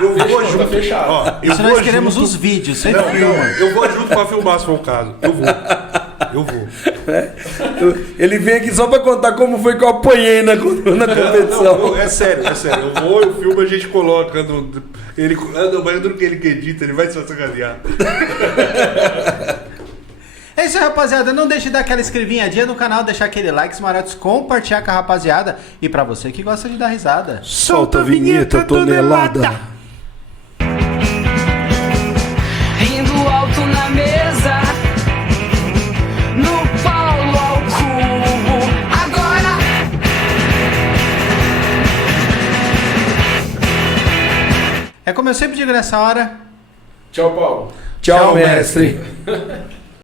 Eu vou Tá junto. fechado. Ó, Isso nós queremos os vídeos, você filma. Eu vou junto pra filmar se for o caso. Eu vou. Ele vem aqui só para contar como foi que eu apanhei na competição. Não, é sério. Eu filmo, a gente coloca mas no que ele edita, ele vai se sacanear. É isso aí, rapaziada. Não deixe de dar aquela inscrevinhadinha no canal, deixar aquele like, marotos, compartilhar com a rapaziada. E pra você que gosta de dar risada, Solta a vinheta, tonelada. Rindo alto na mesa, no Paulo ao cubo. Agora é como eu sempre digo nessa hora. Tchau, Paulo. Tchau, mestre.